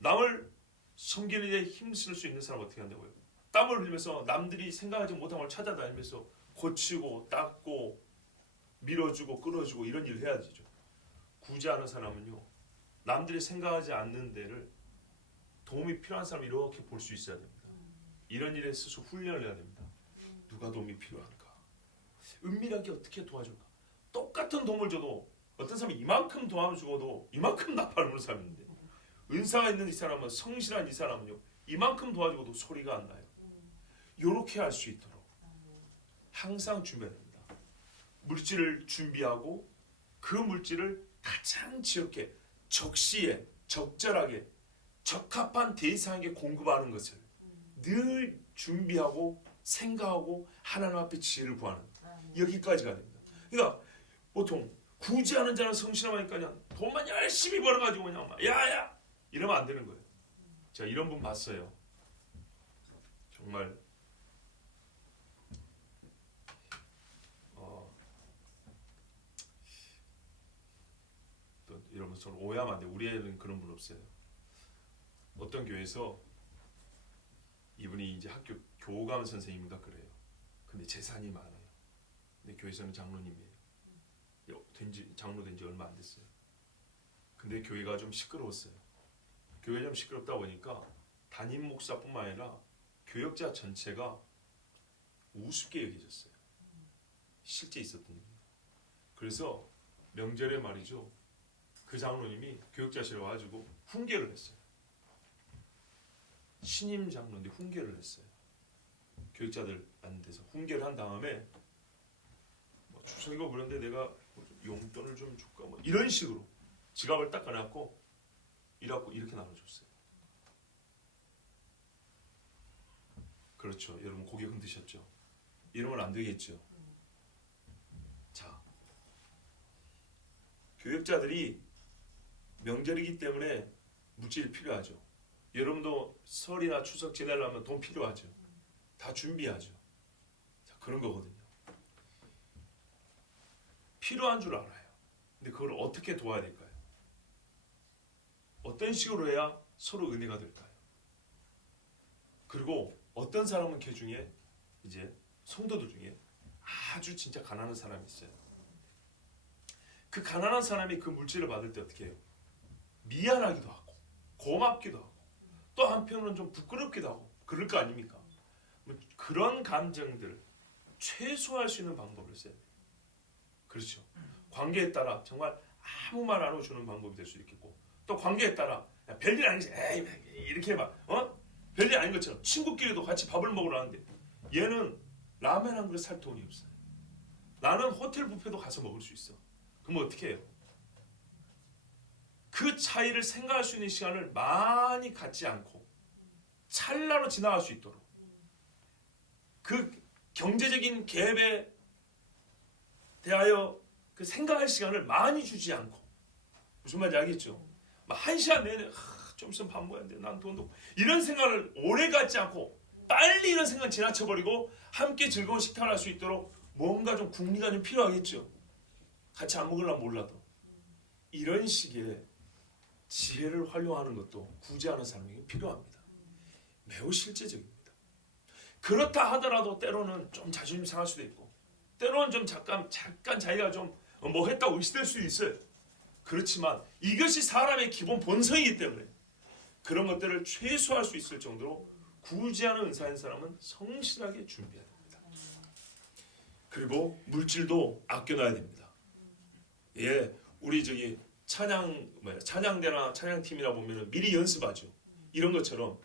남을 섬기는 데 힘쓸 수 있는 사람 어떻게 한다고요? 땀을 흘리면서 남들이 생각하지 못한 걸 찾아다니면서 고치고 닦고 밀어주고 끌어주고 이런 일을 해야 되죠. 구제하는 사람은요 남들이 생각하지 않는 데를 도움이 필요한 사람 이렇게 볼 수 있어야 됩니다. 이런 일에 스스로 훈련을 해야 됩니다. 누가 도움이 필요한가? 은밀하게 어떻게 도와줄까? 똑같은 도움을 줘도 어떤 사람이 이만큼 도움을 주고도 이만큼 나팔을 부는 사람이 있는데 은사가 있는 이 사람은 성실한 이 사람은요 이만큼 도와주고도 소리가 안 나요. 이렇게 할 수 있도록 항상 준비해야 됩니다. 물질을 준비하고 그 물질을 가장 지혜롭게 적시에 적절하게 적합한 대상에게 공급하는 것을 늘 준비하고 생각하고 하나님 앞에 지혜를 구하는 여기까지가 됩니다. 그러니까 보통 구제하는 자는 성실하니까 그냥 돈만 열심히 벌어가지고 그냥 막 야야 이러면 안 되는 거예요. 제가 이런 분 봤어요. 정말 또 이러면서 저는 오해하면 안 돼요. 우리 애는 그런 분 없어요. 어떤 교회에서 이분이 이제 학교 교감 선생님인가 그래요. 근데 재산이 많아요. 근데 교회에서는 장로님이에요. 장로 된 지 얼마 안 됐어요. 근데 교회가 좀 시끄러웠어요. 교회 좀 시끄럽다 보니까 담임 목사뿐만 아니라 교역자 전체가 우습게 여겨졌어요. 실제 있었던 일이에요. 그래서 명절에 말이죠. 그 장로님이 교역자실에 와가지고 훈계를 했어요. 신임 장로인데 훈계를 했어요. 교역자들 안 돼서 훈계를 한 다음에 뭐 추석이고 그런데 내가 용돈을 좀 줄까 뭐 이런 식으로 지갑을 딱 꺼내갖고 이라고 이렇게 나눠줬어요. 그렇죠. 여러분 고개 흔드셨죠. 이러면 안 되겠죠. 자, 교역자들이 명절이기 때문에 물질이 필요하죠. 여러분도 설이나 추석 지내려면 돈 필요하죠. 다 준비하죠. 자, 그런 거거든요. 필요한 줄 알아요. 근데 그걸 어떻게 도와야 될까요? 어떤 식으로 해야 서로 은혜가 될까요? 그리고 어떤 사람은 그 중에 이제 성도들 중에 아주 진짜 가난한 사람이 있어요. 그 가난한 사람이 그 물질을 받을 때 어떻게 해요? 미안하기도 하고 고맙기도 하고 또 한편으로는 좀 부끄럽기도 하고 그럴 거 아닙니까? 그런 감정들을 최소화할 수 있는 방법을 써야 돼요. 그렇죠. 관계에 따라 정말 아무 말 안 해주는 방법이 될 수 있겠고 또 관계에 따라 별일 아니지 에이 이렇게 막 별일 아닌 것처럼 친구끼리도 같이 밥을 먹으러 하는데 얘는 라면 한 그릇 살 돈이 없어요. 나는 호텔 뷔페도 가서 먹을 수 있어. 그럼 어떻게 해요? 그 차이를 생각할 수 있는 시간을 많이 갖지 않고 찰나로 지나갈 수 있도록 그 경제적인 갭에 대하여 그 생각할 시간을 많이 주지 않고 무슨 말인지 알겠죠? 막 1시간 내내 좀 있으면 밥 먹어야 돼. 난 돈도 없고. 이런 생각을 오래 갖지 않고 빨리 이런 생각 지나쳐버리고 함께 즐거운 식탁을 할 수 있도록 뭔가 좀 궁리가 좀 필요하겠죠. 같이 안 먹으려면 몰라도 이런 식의 지혜를 활용하는 것도 구제하는 사람에게 필요합니다. 매우 실제적입니다. 그렇다 하더라도 때로는 좀 자존심 상할 수도 있고 때로는 좀 잠깐 자기가 좀 뭐 했다고 의심될 수도 있어요. 그렇지만 이것이 사람의 기본 본성이기 때문에 그런 것들을 최소화할 수 있을 정도로 구제하는 은사인 사람은 성실하게 준비해야 됩니다. 그리고 물질도 아껴놔야 됩니다. 예, 우리 저기 찬양대나 찬양팀이라 보면 미리 연습하죠. 이런 것처럼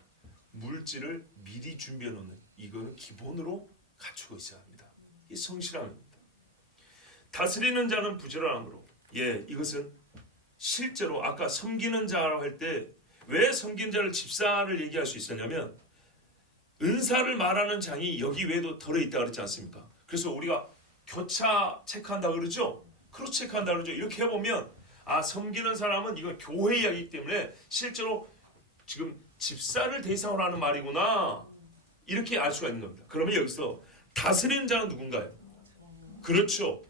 물질을 미리 준비해 놓는 이거는 기본으로 갖추고 있어야 합니다. 이 성실함입니다. 다스리는 자는 부지런함으로. 예, 이것은 실제로 아까 섬기는 자라고 할 때 왜 섬기는 자를 집사를 얘기할 수 있었냐면 은사를 말하는 장이 여기 외에도 들어있다 그랬지 않습니까? 그래서 우리가 교차 체크한다 그러죠? 크로스 체크한다 그러죠? 이렇게 해보면 섬기는 사람은 이건 교회 이야기이기 때문에 실제로 지금 집사를 대상으로 하는 말이구나 이렇게 알 수가 있는 겁니다. 그러면 여기서 다스리는 자는 누군가요? 그렇죠.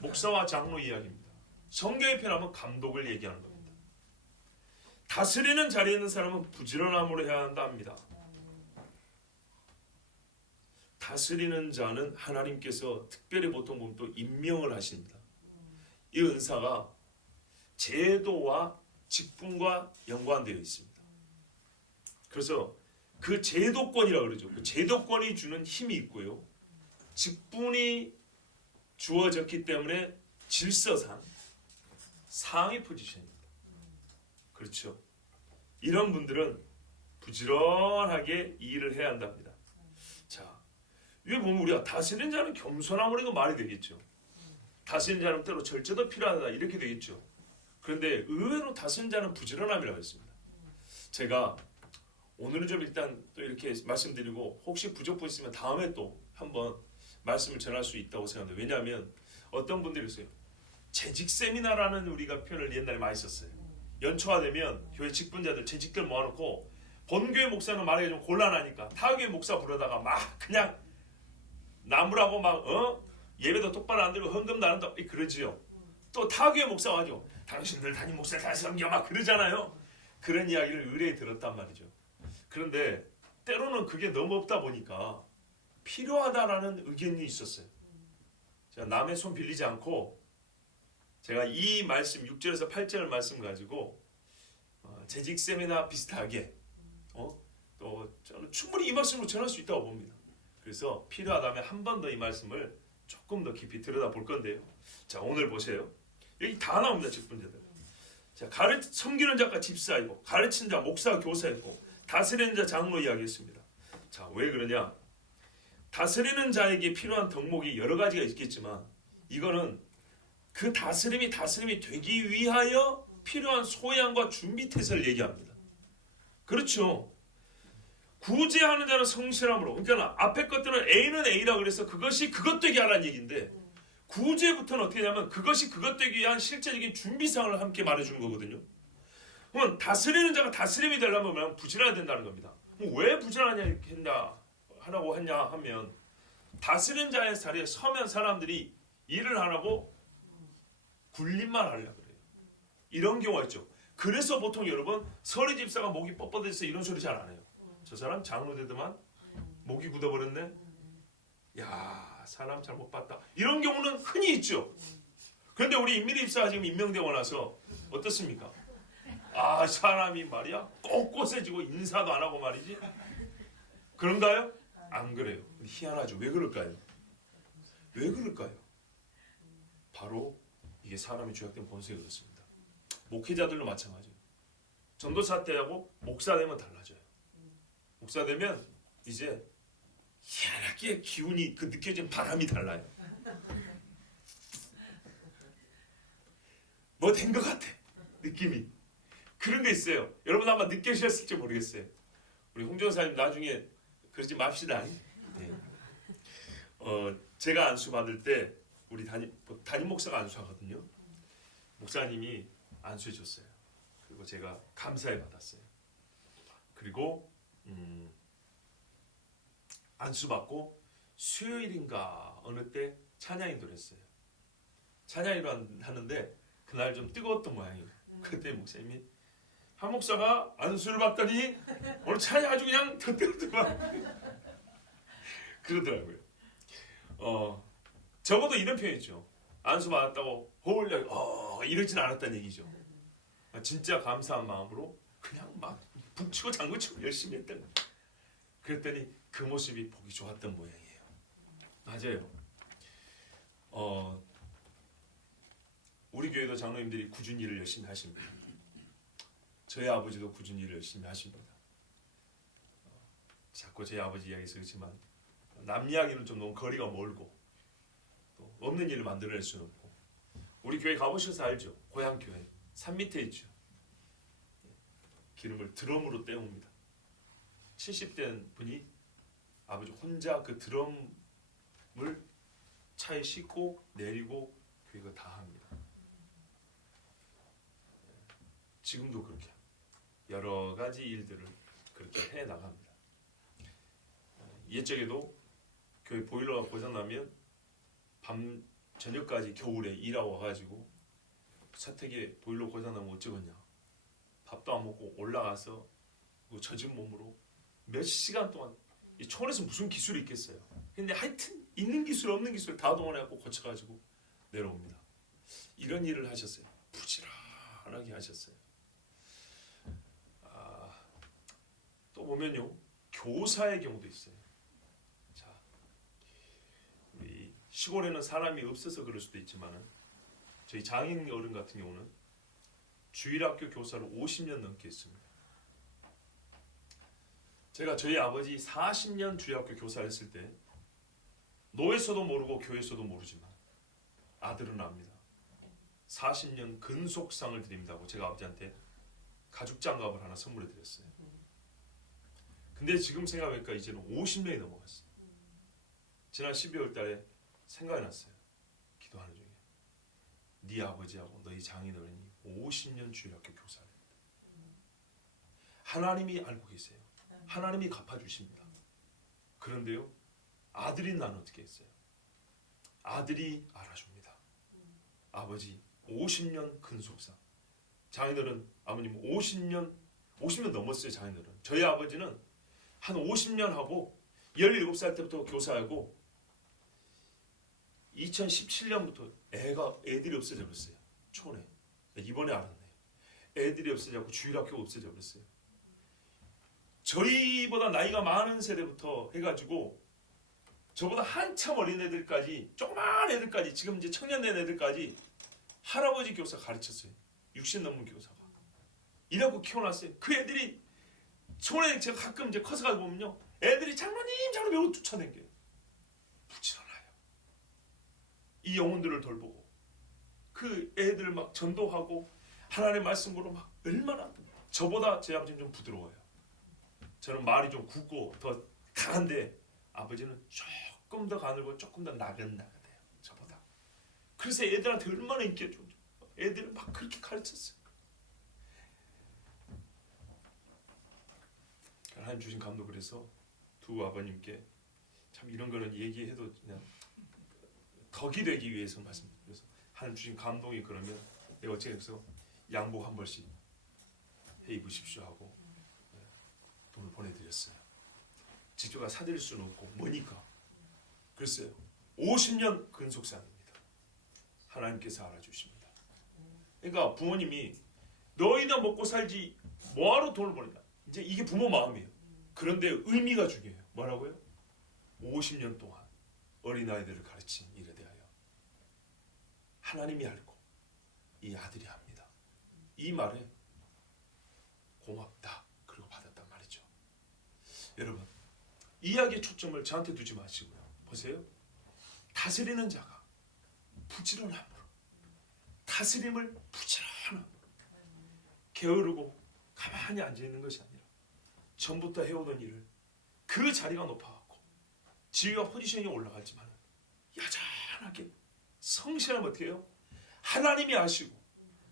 목사와 장로 이야기입니다. 성경의 표현하면 감독을 얘기하는 겁니다. 다스리는 자리에 있는 사람은 부지런함으로 해야 한다 합니다. 다스리는 자는 하나님께서 특별히 보통 보면 또 임명을 하십니다. 이 은사가 제도와 직분과 연관되어 있습니다. 그래서 그 제도권이라고 그러죠. 그 제도권이 주는 힘이 있고요. 직분이 주어졌기 때문에 질서상 상위 포지션입니다. 그렇죠. 이런 분들은 부지런하게 일을 해야 한답니다. 자, 여기 보면 우리가 다스리는 자는 겸손함으로 이거 말이 되겠죠. 다스리는 자는 때로 절제도 필요하다 이렇게 되겠죠. 그런데 의외로 다스리는 자는 부지런함이라고 했습니다. 제가 오늘은 좀 일단 또 이렇게 말씀드리고 혹시 부족분 있으면 다음에 또 한번 말씀을 전할 수 있다고 생각합니다. 왜냐하면 어떤 분들이 있어요. 재직 세미나라는 우리가 표현을 옛날에 많이 썼어요. 연초가 되면 교회 직분자들 재직들 모아놓고 본교회 목사는 말하기 좀 곤란하니까 타교회 목사 부르다가 막 그냥 나무라고 막 예배도 똑바로 안 들고 헌금도 안 한다 그러지요. 또 타교회 목사가 하죠. 당신들 담임 목사 다 섬겨 막 그러잖아요. 그런 이야기를 의뢰에 들었단 말이죠. 그런데 때로는 그게 너무 없다 보니까 필요하다라는 의견이 있었어요. 제가 남의 손 빌리지 않고 제가 이 말씀 6절에서 8절 말씀 가지고 재직 세미나 비슷하게 또 저는 충분히 이 말씀으로 전할 수 있다고 봅니다. 그래서 필요하다면 한 번 더 이 말씀을 조금 더 깊이 들여다볼 건데요. 자, 오늘 보세요. 여기 다 나옵니다. 직분자들. 자, 섬기는 자가 집사이고 가르치는 자 목사 교사이고 다스리는 자 장로 이야기했습니다. 자, 왜 그러냐? 다스리는 자에게 필요한 덕목이 여러 가지가 있겠지만 이거는 그 다스림이 되기 위하여 필요한 소양과 준비 태세를 얘기합니다. 그렇죠. 구제하는 자는 성실함으로. 그러니까 앞에 것들은 A는 A라고 그래서 그것이 그것 되게 하라는 얘기인데 구제부터는 어떻게 하냐면 그것이 그것 되기 위한 실제적인 준비상을 함께 말해주는 거거든요. 그러면 다스리는 자가 다스림이 되려면 부지런해야 된다는 겁니다. 왜 부지런하냐 하라고 하냐 하면 다스리는 자의 자리에 서면 사람들이 일을 안 하고 군림만 하려고 그래요. 이런 경우가 있죠. 그래서 보통 여러분 서리 집사가 목이 뻣뻣해서 이런 소리 잘 안 해요. 저 사람 장로 되더만 목이 굳어버렸네. 야, 사람 잘못 봤다. 이런 경우는 흔히 있죠. 그런데 우리 임미리 집사가 지금 임명되고 나서 어떻습니까? 아, 사람이 말이야 꼿꼿해지고 인사도 안 하고 말이지. 그런가요? 안 그래요. 희한하죠. 왜 그럴까요? 왜 그럴까요? 바로 이게 사람이 죄악된 본성이 그렇습니다. 목회자들도 마찬가지예요. 전도사 때하고 목사 되면 달라져요. 목사 되면 이제 희한하게 기운이 그 느껴지는 바람이 달라요. 뭐 된 것 같아. 느낌이. 그런 게 있어요. 여러분 아마 느끼셨을지 모르겠어요. 우리 홍전사님 나중에 그러지 맙시다. 네. 제가 안수 받을 때 우리 담임 목사가 안수하거든요. 목사님이 안수해 줬어요. 그리고 제가 감사해 받았어요. 그리고 안수 받고 수요일인가 어느 때 찬양인도를 했어요. 찬양인도 하는데 그날 좀 뜨거웠던 모양이에요. 그때 목사님이 한 목사가 안수를 받더니 오늘 찬양 아주 그냥 더 뜨거웠더만 그러더라고요. 적어도 이런 표현이죠. 안수 받았다고 홀려 이러진 않았다는 얘기죠. 진짜 감사한 마음으로 그냥 막 북치고 장구치고 열심히 했던. 그랬더니 그 모습이 보기 좋았던 모양이에요. 맞아요. 우리 교회도 장로님들이 꾸준히 일을 열심히 하십니다. 저희 아버지도 꾸준히 일을 열심히 하십니다. 자꾸 제 아버지 이야기 쓰지만 남 이야기는 좀 너무 거리가 멀고 또 없는 일을 만들어낼 수는 없고 우리 교회 가보셔서 알죠. 고향 교회 산 밑에 있죠. 기름을 드럼으로 때웁니다. 70대 분이 아버지 혼자 그 드럼을 차에 싣고 내리고 그거 다 합니다. 지금도 그렇게 여러 가지 일들을 그렇게 해 나갑니다. 옛적에도 교회 보일러가 고장나면 밤 저녁까지 겨울에 일하고 와가지고 사택에 보일러 고장나면 어쩌겠냐. 밥도 안 먹고 올라가서 그 젖은 몸으로 몇 시간 동안 이 촌에서 무슨 기술이 있겠어요. 근데 하여튼 있는 기술 없는 기술 다 동원해갖고 고쳐가지고 내려옵니다. 이런 일을 하셨어요. 부지런하게 하셨어요. 또 보면요 교사의 경우도 있어요. 자, 우리 시골에는 사람이 없어서 그럴 수도 있지만은 저희 장인 어른 같은 경우는 주일학교 교사를 50년 넘게 했습니다. 제가 저희 아버지 40년 주일학교 교사를 했을 때 노에서도 모르고 교회에서도 모르지만 아들은 압니다. 40년 근속상을 드립니다고 제가 아버지한테 가죽 장갑을 하나 선물해 드렸어요. 근데 지금 생각해보니까 이제는 50년이 넘어갔어요. 지난 12월 달에 생각이 났어요. 기도하는 중에 네 아버지하고 너희 장인어른이 50년 주일학교 교사를 했다. 하나님이 알고 계세요. 하나님이 갚아주십니다. 그런데요 아들인 나는 어떻게 했어요? 아들이 알아줍니다. 아버지 50년 근속상. 장인어른 아버님 50년 넘었어요. 장인어른. 저희 아버지는 한 50년 하고 17살 때부터 교사하고 2017년부터 애들이 없어져 버렸어요. 촌에. 이번에 알았네요. 애들이 없어져고 주일학교가 없어져 버렸어요. 저희보다 나이가 많은 세대부터 해가지고 저보다 한참 어린 애들까지 조그만 애들까지 지금 이제 청년된 애들까지 할아버지 교사 가르쳤어요. 60 넘은 교사가. 이라고 키워놨어요. 그 애들이 촌에 제가 가끔 이제 커서 가서 보면요. 애들이 장로님 배우고 쫓아다녀요. 부지런해요. 이 영혼들을 돌보고 그 애들 막 전도하고 하나님의 말씀으로 막 얼마나 저보다 제 아버지는 좀 부드러워요. 저는 말이 좀 굳고 더 강한데 아버지는 조금 더 가늘고 조금 더 나긋나긋해요. 저보다. 그래서 애들한테 얼마나 인기가 좋죠. 애들을 막 그렇게 가르쳤어요. 하나님 주신 감독 그래서 두 아버님께 참 이런 거는 얘기해도 그냥 덕이 되기 위해서 말씀드려서 하나님 주신 감동이 그러면 내가 어째서 양복 한 벌씩 해 입으십시오 하고 돈을 보내드렸어요. 직접 사드릴 수는 없고 뭐니까. 글쎄요. 50년 근속사입니다. 하나님께서 알아주십니다. 그러니까 부모님이 너희나 먹고 살지 뭐하러 돈을 보내냐. 이제 이게 부모 마음이에요. 그런데 의미가 중요해요. 뭐라고요? 50년 동안 어린아이들을 가르친 일에 대하여 하나님이 알고 이 아들이 합니다. 이 말에 고맙다. 그리고 받았단 말이죠. 여러분, 이야기의 초점을 저한테 두지 마시고요. 보세요. 다스리는 자가 부지런함으로, 다스림을 부지런함으로 게으르고 가만히 앉아있는 것이 아니라 전부터 해오던 일을 그 자리가 높아가고 지위와 포지션이 올라가지만 여전하게 성실하면 어떻게 해요? 하나님이 아시고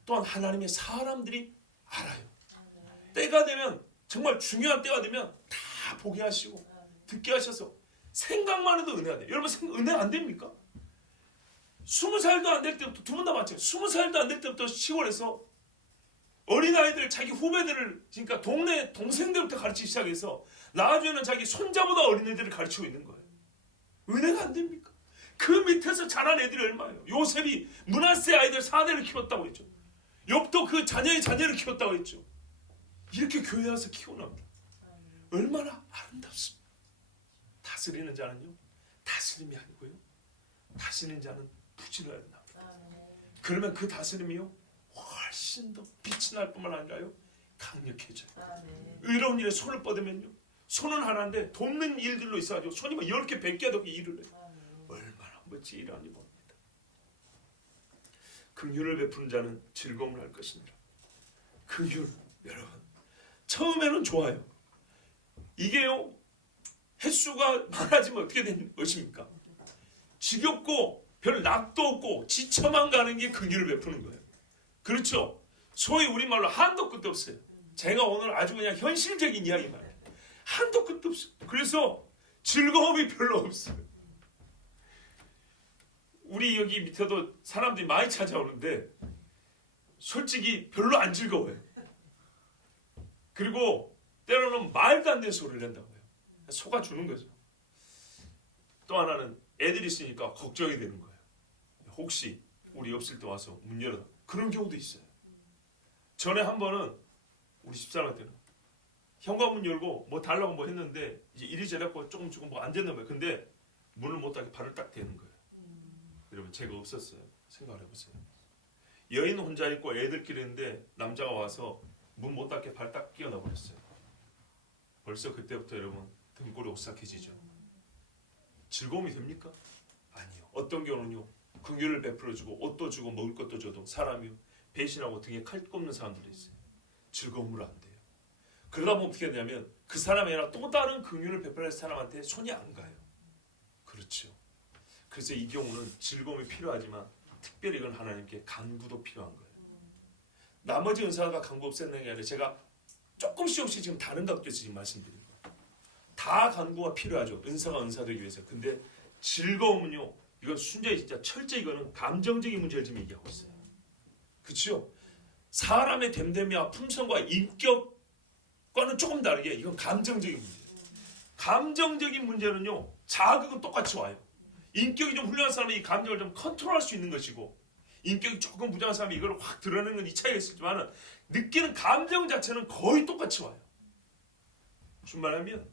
또한 하나님의 사람들이 알아요. 때가 되면, 정말 중요한 때가 되면 다 보게 하시고 듣게 하셔서 생각만 해도 은혜가 돼요. 여러분 은혜 안 됩니까? 20살도 안 될 때부터, 두 분 다 마찬가지예요. 20살도 안 될 때부터 시골에서 어린아이들, 자기 후배들을, 그러니까 동네 동생들부터 가르치기 시작해서 나중에는 자기 손자보다 어린애들을 가르치고 있는 거예요. 은혜가 안 됩니까? 그 밑에서 자란 애들이 얼마예요? 요셉이 므낫세 아이들 4대를 키웠다고 했죠. 욥도 그 자녀의 자녀를 키웠다고 했죠. 이렇게 교회 와서 키워납니다. 얼마나 아름답습니다. 다스리는 자는요, 다스림이 아니고요, 다스리는 자는 부지런해야 된다. 그러면 그 다스림이요 훨씬 더 빛이 날 뿐만 아니라요 강력해져요. 의로운 일에 손을 뻗으면요, 손은 하나인데 돕는 일들로 있어가지고 손이 막 10개 100개 더 일을 해요. 얼마나 멋지 일하니 봅니다. 긍휼을 베푸는 자는 즐거움을 할 것입니다. 긍휼, 여러분 처음에는 좋아요. 이게요 횟수가 많아지면 어떻게 되는 것입니까? 지겹고 별 낙도 없고 지쳐만 가는 게 긍휼을 베푸는 거예요. 그렇죠? 소위 우리말로 한도 끝도 없어요. 제가 오늘 아주 그냥 현실적인 이야기만 해요. 한도 끝도 없어요. 그래서 즐거움이 별로 없어요. 우리 여기 밑에도 사람들이 많이 찾아오는데 솔직히 별로 안 즐거워요. 그리고 때로는 말도 안 되는 소리를 낸다고 해요. 속아주는 거죠. 또 하나는 애들이 있으니까 걱정이 되는 거예요. 혹시 우리 없을 때 와서 문 열어다. 그런 경우도 있어요. 전에 한 번은 우리 집사람한테는 현관문 열고 뭐 달라고 뭐 했는데 이제 이리저리 했고 조금 뭐 안 됐나 봐요. 근데 문을 못 닫게 발을 딱 대는 거예요. 여러분 제가 없었어요. 생각을 해보세요. 여인 혼자 있고 애들끼리 있는데 남자가 와서 문 못 닫게 발 딱 끼워놔 버렸어요. 벌써 그때부터 여러분 등골이 오싹해지죠. 즐거움이 됩니까? 아니요. 어떤 경우는요 긍휼을 베풀어주고 옷도 주고 먹을 것도 줘도 사람이 배신하고 등에 칼 꼽는 사람들이 있어요. 즐거움으로 안 돼요. 그러다 보면 어떻게 되냐면 그 사람이 아니라 또 다른 긍휼을 베풀어야 할 사람한테 손이 안 가요. 그렇죠. 그래서 이 경우는 즐거움이 필요하지만 특별히 이건 하나님께 간구도 필요한 거예요. 나머지 은사가 간구 없애는 게 아니라 제가 조금씩 지금 다른 각도에서 지금 말씀드립니다. 다 간구가 필요하죠. 은사가 은사되기 위해서. 근데 즐거움은요, 이건 순전히 진짜 철저히 이거는 감정적인 문제를 지금 얘기하고 있어요. 그렇죠? 사람의 됨됨이와 품성과 인격과는 조금 다르게 이건 감정적인 문제예요. 감정적인 문제는요, 자극은 똑같이 와요. 인격이 좀 훌륭한 사람이 이 감정을 좀 컨트롤할 수 있는 것이고 인격이 조금 부정한 사람이 이걸 확 드러내는 건 이 차이가 있지만 느끼는 감정 자체는 거의 똑같이 와요. 무슨 말하면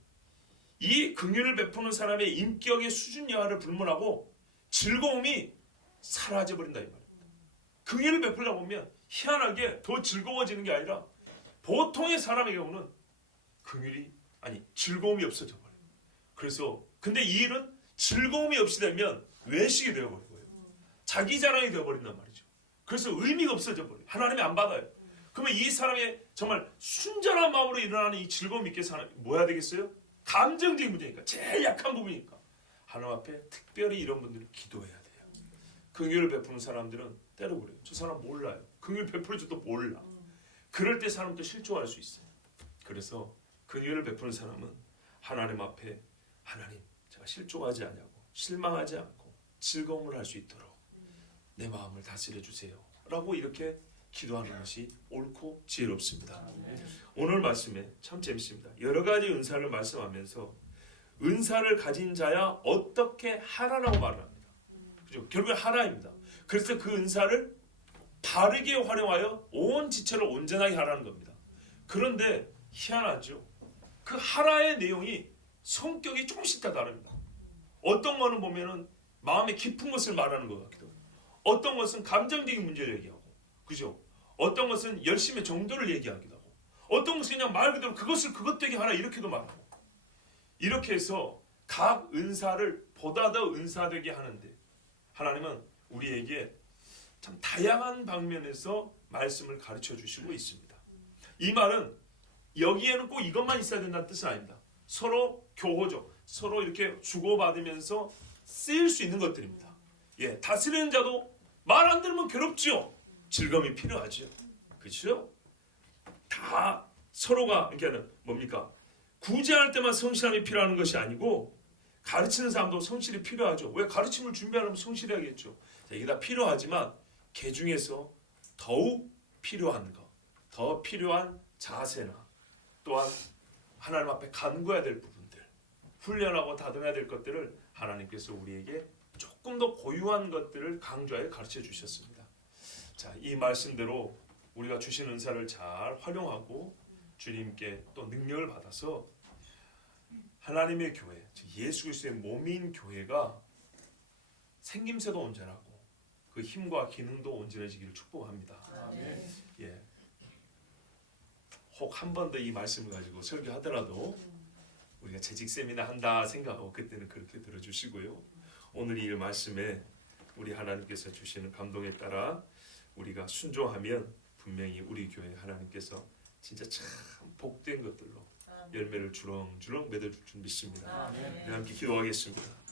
이 긍휼을 베푸는 사람의 인격의 수준 여하를 불문하고 즐거움이 사라져버린다 이 말입니다. 긍휼을 베풀다 보면 희한하게 더 즐거워지는 게 아니라 보통의 사람의 경우는 즐거움이 없어져 버려요. 그래서 근데 이 일은 즐거움이 없이 되면 외식이 되어버린 거예요. 자기 자랑이 되어버린단 말이죠. 그래서 의미가 없어져 버려요. 하나님이 안 받아요. 그러면 이 사람의 정말 순전한 마음으로 일어나는 이 즐거움 있게 사는 뭐야 되겠어요? 감정적인 문제니까 제일 약한 부분이니까 하나님 앞에 특별히 이런 분들은 기도해야 돼요. 긍휼을 베푸는 사람들은 때로 그래요. 저 사람 몰라요. 긍휼 베풀어줘도 몰라. 그럴 때 사람도 실족할 수 있어요. 그래서 긍휼을 베푸는 사람은 하나님 앞에 하나님 제가 내가 실족하지 않냐고 실망하지 않고 즐거움을 할 수 있도록 내 마음을 다스려 주세요 라고 이렇게 기도하는 것이 옳고 지혜롭습니다. 오늘 말씀에 참 재밌습니다. 여러 가지 은사를 말씀하면서 은사를 가진 자야 어떻게 하라라고 말을 합니다. 그죠? 결국에 하라입니다. 그래서 그 은사를 바르게 활용하여 온 지체를 온전하게 하라는 겁니다. 그런데 희한하죠. 그 하라의 내용이 성격이 조금씩 다 다릅니다. 어떤 거는 보면은 마음의 깊은 것을 말하는 것 같기도 하고, 어떤 것은 감정적인 문제를 얘기하고, 그죠? 어떤 것은 열심의 정도를 얘기하기도 하고, 어떤 것은 그냥 말 그대로 그것을 그것 되게 하라 이렇게도 말하고, 이렇게 해서 각 은사를 보다 더 은사되게 하는데 하나님은 우리에게 참 다양한 방면에서 말씀을 가르쳐 주시고 있습니다. 이 말은 여기에는 꼭 이것만 있어야 된다는 뜻은 아닙니다. 서로 교호적, 서로 이렇게 주고받으면서 쓰일 수 있는 것들입니다. 예, 다스리는 자도 말 안 들으면 괴롭죠. 즐거움이 필요하죠. 그렇죠? 다 서로가 그러니까 뭡니까? 구제할 때만 성실함이 필요한 것이 아니고 가르치는 사람도 성실이 필요하죠. 왜 가르침을 준비하려면 성실해야겠죠. 자, 이게 다 필요하지만 그 중에서 더욱 필요한 것, 더 필요한 자세나 또한 하나님 앞에 간구해야 될 부분들, 훈련하고 다듬어야 될 것들을 하나님께서 우리에게 조금 더 고유한 것들을 강조하여 가르쳐 주셨습니다. 자, 이 말씀대로 우리가 주신 은사를 잘 활용하고 주님께 또 능력을 받아서 하나님의 교회, 예수 그리스도의 몸인 교회가 생김새도 온전하고 그 힘과 기능도 온전해지기를 축복합니다. 예. 혹 한 번 더 이 말씀을 가지고 설교하더라도 우리가 재직 세미나 한다 생각하고 그때는 그렇게 들어주시고요. 오늘 이 말씀에 우리 하나님께서 주시는 감동에 따라 우리가 순종하면 분명히 우리 교회 하나님께서 진짜 참 복된 것들로 열매를 주렁주렁 맺어줄 줄 믿습니다. 함께 기도하겠습니다.